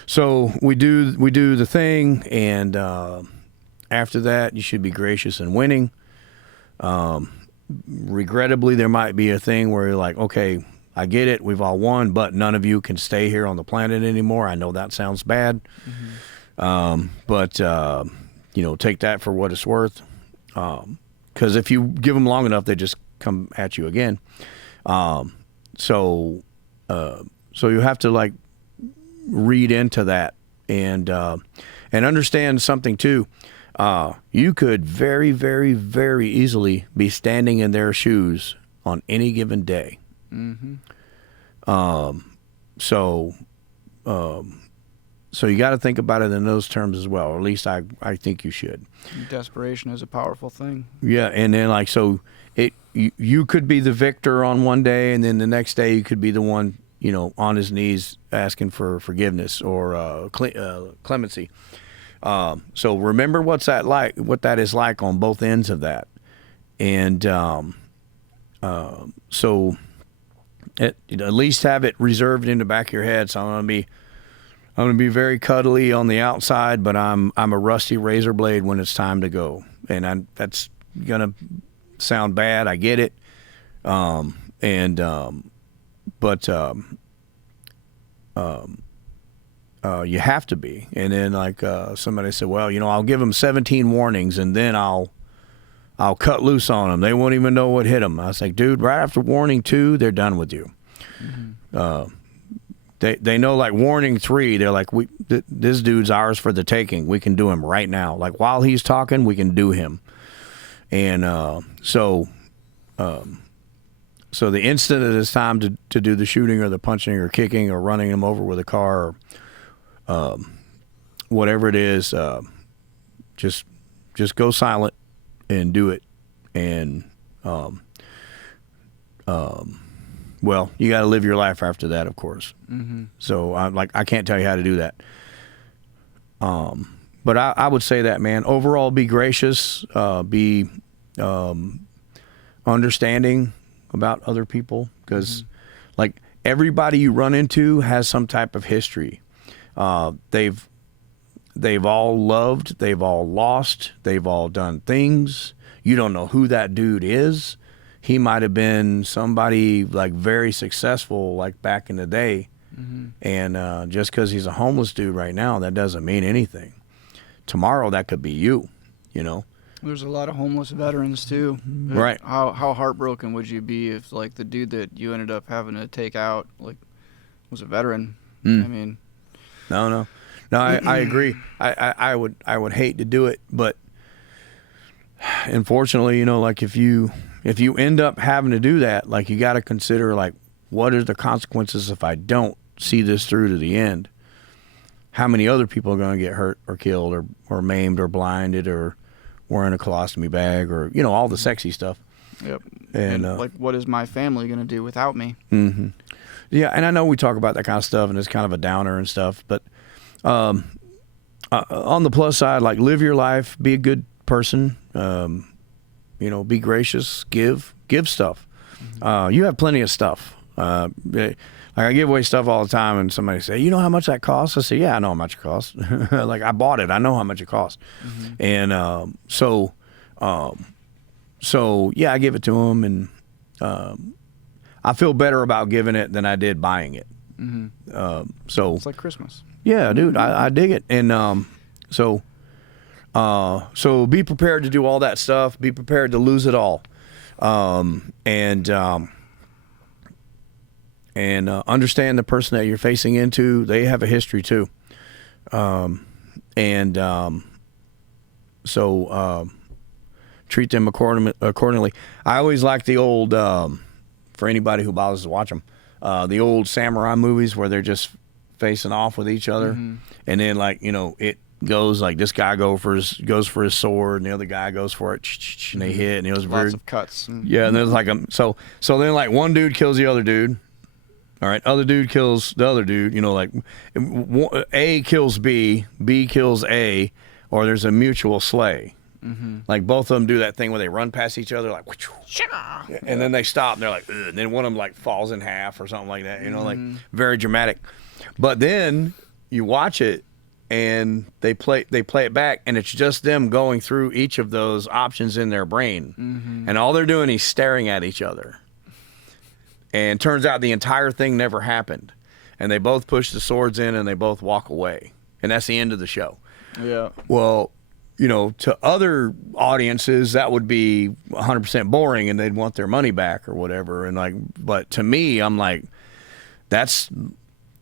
so we do the thing, and after that you should be gracious in winning. Regrettably, there might be a thing where you're like, okay, I get it, we've all won, but none of you can stay here on the planet anymore. I know that sounds bad. But you know, take that for what it's worth. Because if you give them long enough, they just come at you again. So you have to like read into that and understand something too. You could very, very, very easily be standing in their shoes on any given day. So you got to think about it in those terms as well, or at least I think you should. Desperation is a powerful thing. Yeah, and then like so, you could be the victor on one day, and then the next day you could be the one, you know, on his knees asking for forgiveness or clemency. So remember what that is like on both ends of that, and so at least have it reserved in the back of your head. So I'm gonna be very cuddly on the outside, but I'm a rusty razor blade when it's time to go, and that's gonna sound bad. I get it, but you have to be. And then like somebody said, well, you know, I'll give them 17 warnings and then I'll cut loose on them. They won't even know what hit them. I was like, dude, right after warning 2, they're done with you. They know, like warning 3, they're like, this dude's ours for the taking. We can do him right now. Like while he's talking, we can do him. And so the instant it is time to do the shooting or the punching or kicking or running him over with a car or whatever it is, just go silent and do it. And well, you got to live your life after that, of course. Mm-hmm. So I can't tell you how to do that. But I would say that, man, overall, be gracious, be understanding about other people, because like everybody you run into has some type of history. They've all loved, they've all lost, they've all done things. You don't know who that dude is. He might have been somebody like very successful like back in the day. And just because he's a homeless dude right now, that doesn't mean anything. Tomorrow, that could be you, you know? There's a lot of homeless veterans, too. Right. How heartbroken would you be if, like, the dude that you ended up having to take out, like, was a veteran? I mean... No, I agree. I would hate to do it, but unfortunately, you know, like if you end up having to do that, like you got to consider like what are the consequences if I don't see this through to the end? How many other people are going to get hurt or killed or maimed or blinded or wearing a colostomy bag or, you know, all the sexy stuff. Yep. And like, what is my family going to do without me? Mm-hmm. Yeah, and I know we talk about that kind of stuff, and it's kind of a downer and stuff, but on the plus side, like live your life, be a good person, you know, be gracious, give stuff. You have plenty of stuff. Like I give away stuff all the time, and somebody say, "You know how much that costs?" I say, "Yeah, I know how much it costs. Like I bought it, I know how much it costs." And so yeah, I give it to them, and I feel better about giving it than I did buying it. So it's like Christmas. Yeah, dude, I dig it, and so be prepared to do all that stuff. Be prepared to lose it all, and understand the person that you're facing into. They have a history too, so treat them accordingly. I always like the old, for anybody who bothers to watch them, the old samurai movies where they're just facing off with each other, and then like, you know, it goes like this guy goes for his sword, and the other guy goes for it, and they hit, and it was lots of cuts. Yeah, and there's like so then like one dude kills the other dude. All right, other dude kills the other dude. You know, like A kills B, B kills A, or there's a mutual slay. Like both of them do that thing where they run past each other, like, and then they stop, and they're like, ugh, and then one of them like falls in half or something like that. You know, like very dramatic. But then you watch it, and they play it back, and it's just them going through each of those options in their brain, and all they're doing is staring at each other. And turns out the entire thing never happened. And they both push the swords in and they both walk away. And that's the end of the show. Yeah. Well, you know, to other audiences, that would be 100% boring and they'd want their money back or whatever. And like, but to me, I'm like, you're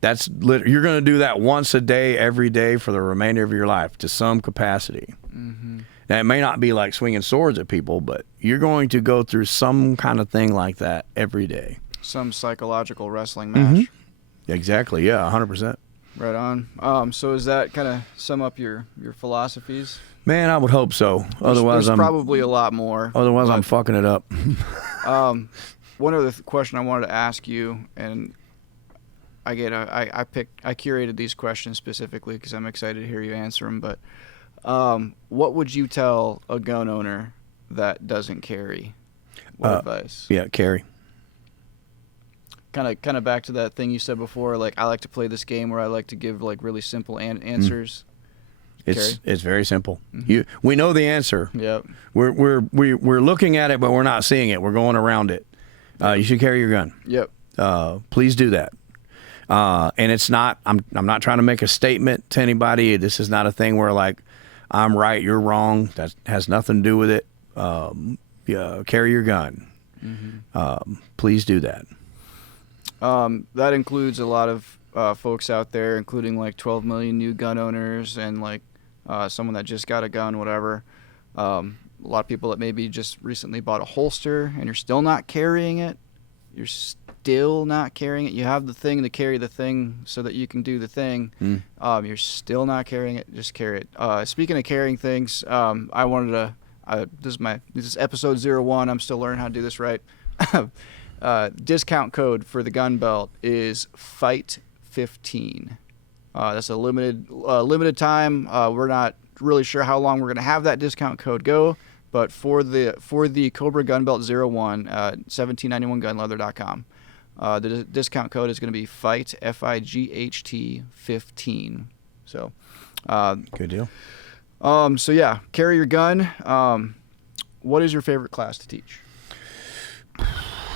going to do that once a day, every day for the remainder of your life to some capacity. Now, it may not be like swinging swords at people, but you're going to go through some kind of thing like that every day. Some psychological wrestling match. Exactly. Yeah, 100%. Right on. So does that kind of sum up your philosophies? Man, I would hope so. Otherwise, there's probably a lot more. Otherwise, I'm fucking it up. One other question I wanted to ask you, and I curated these questions specifically because I'm excited to hear you answer them. But what would you tell a gun owner that doesn't carry? What advice? Yeah, carry. Kind of back to that thing you said before. Like, I like to play this game where I like to give like really simple answers. It's very simple. We know the answer. Yep. We're looking at it, but we're not seeing it. We're going around it. You should carry your gun. Yep. Please do that. And it's not. I'm not trying to make a statement to anybody. This is not a thing where like I'm right, you're wrong. That has nothing to do with it. Carry your gun. Please do that. That includes a lot of folks out there, including like 12 million new gun owners and like someone that just got a gun, whatever. A lot of people that maybe just recently bought a holster and you're still not carrying it. You're still not carrying it. You have the thing to carry the thing so that you can do the thing. You're still not carrying it. Just carry it. Speaking of carrying things, I wanted to. This is episode 01. I'm still learning how to do this right. Discount code for the gun belt is FIGHT15. That's a limited time. We're not really sure how long we're going to have that discount code go, but for the COBRA Gun Belt 01, 1791gunleather.com, the discount code is going to be FIGHT, FIGHT 15. So, good deal. So yeah, carry your gun. What is your favorite class to teach?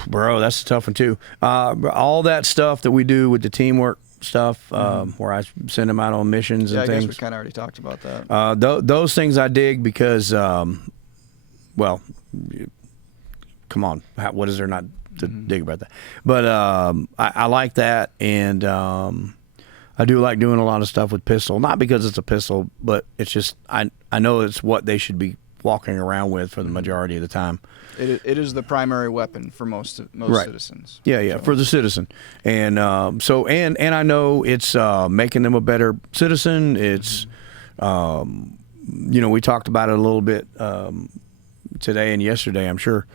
Bro, that's a tough one too. All that stuff that we do with the teamwork stuff, where I send them out on missions and things. I guess we kind of already talked about that. Those things I dig because, well, come on, what is there not to dig about that? But I like that, and I do like doing a lot of stuff with pistol. Not because it's a pistol, but it's just I know it's what they should be walking around with for the majority of the time. It is the primary weapon for most right. citizens. Yeah, for the citizen, and and I know it's making them a better citizen. It's we talked about it a little bit today and yesterday. I'm sure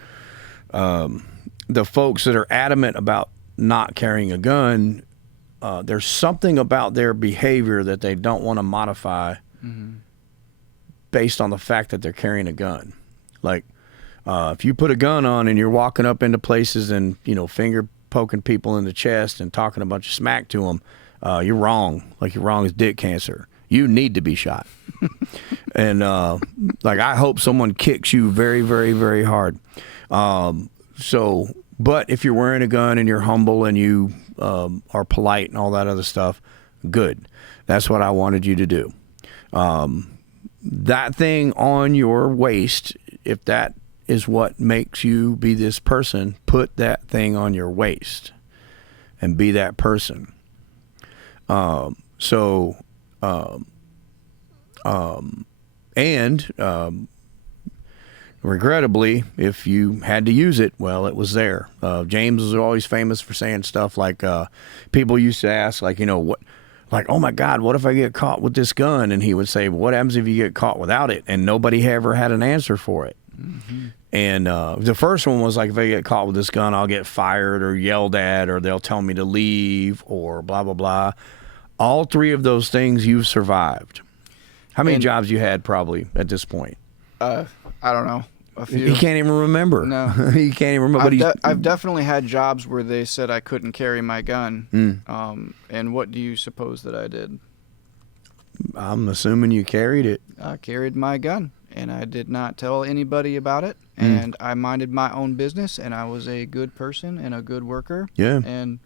the folks that are adamant about not carrying a gun, there's something about their behavior that they don't want to modify based on the fact that they're carrying a gun. Like, if you put a gun on and you're walking up into places and, finger poking people in the chest and talking a bunch of smack to them, you're wrong. Like, you're wrong as dick cancer. You need to be shot. And, I hope someone kicks you very, very, very hard. But if you're wearing a gun and you're humble and you are polite and all that other stuff, good. That's what I wanted you to do. That thing on your waist, if that is what makes you be this person, put that thing on your waist and be that person. Regrettably, if you had to use it, well, it was there. James was always famous for saying stuff like, people used to ask, oh my God, what if I get caught with this gun? And he would say, what happens if you get caught without it? And nobody ever had an answer for it. And the first one was like, if I get caught with this gun, I'll get fired or yelled at, or they'll tell me to leave, or blah, blah, blah. All three of those things you've survived. How many jobs you had probably at this point? I don't know. A few. He can't even remember. No. He can't even remember. I've definitely had jobs where they said I couldn't carry my gun. And what do you suppose that I did? I'm assuming you carried it. I carried my gun, and I did not tell anybody about it. And I minded my own business, and I was a good person and a good worker. Yeah. And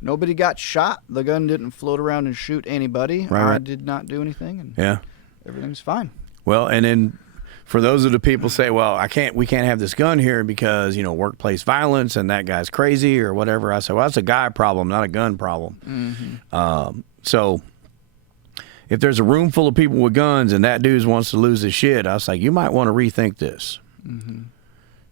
nobody got shot. The gun didn't float around and shoot anybody. Right. I did not do anything, and everything's fine. Well, and then for those of the people say, well, we can't have this gun here because, workplace violence and that guy's crazy or whatever. I say, well, that's a guy problem, not a gun problem. So if there's a room full of people with guns and that dude wants to lose his shit, I was like, you might want to rethink this.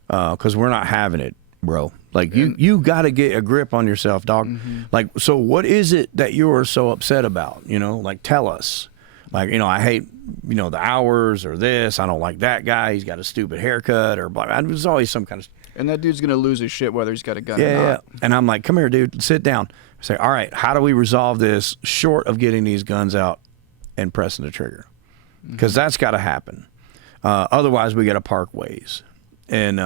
Because we're not having it, bro. Like, you got to get a grip on yourself, dog. Like, so what is it that you're so upset about? Tell us. Like, I hate, the hours or this. I don't like that guy. He's got a stupid haircut or blah. There's always some kind of. And that dude's going to lose his shit whether he's got a gun or not. Yeah. And I'm like, come here, dude. Sit down. I say, all right, how do we resolve this short of getting these guns out and pressing the trigger? Because that's got to happen. Otherwise, we got to park ways. And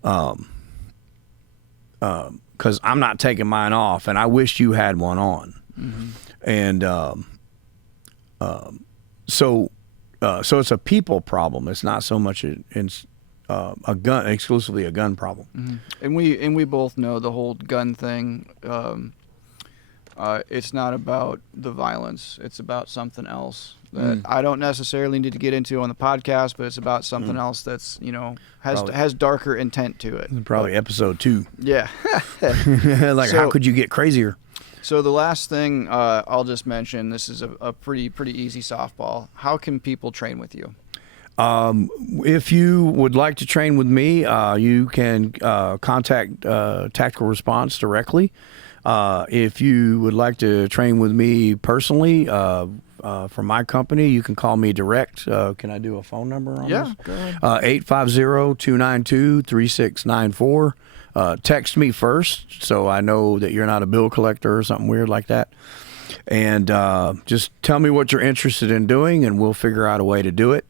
because I'm not taking mine off, and I wish you had one on. And so it's a people problem. It's not so much exclusively a gun problem. And we both know the whole gun thing. It's not about the violence. It's about something else that I don't necessarily need to get into on the podcast, but it's about something else that's, has darker intent to it. Probably episode 2. Yeah. How could you get crazier? So the last thing I'll just mention, this is a pretty easy softball. How can people train with you? If you would like to train with me, you can contact Tactical Response directly. If you would like to train with me personally, from my company, you can call me direct. Can I do a phone number on Yeah, this? go ahead. 850-292-3694. Text me first so I know that you're not a bill collector or something weird like that. And just tell me what you're interested in doing, and we'll figure out a way to do it.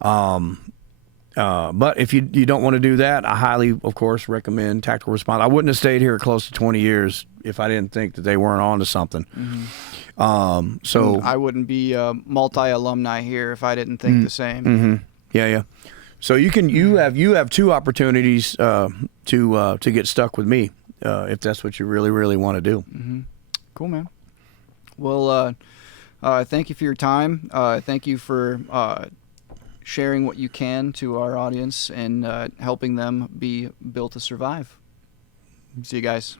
But if you don't want to do that, I highly, of course, recommend Tactical Response. I wouldn't have stayed here close to 20 years if I didn't think that they weren't on to something. So I wouldn't be multi-alumni here if I didn't think the same. yeah. So you have two opportunities to get stuck with me if that's what you really, really want to do. Cool, man. Well, thank you for your time. Thank you for sharing what you can to our audience and helping them be built to survive. See you guys.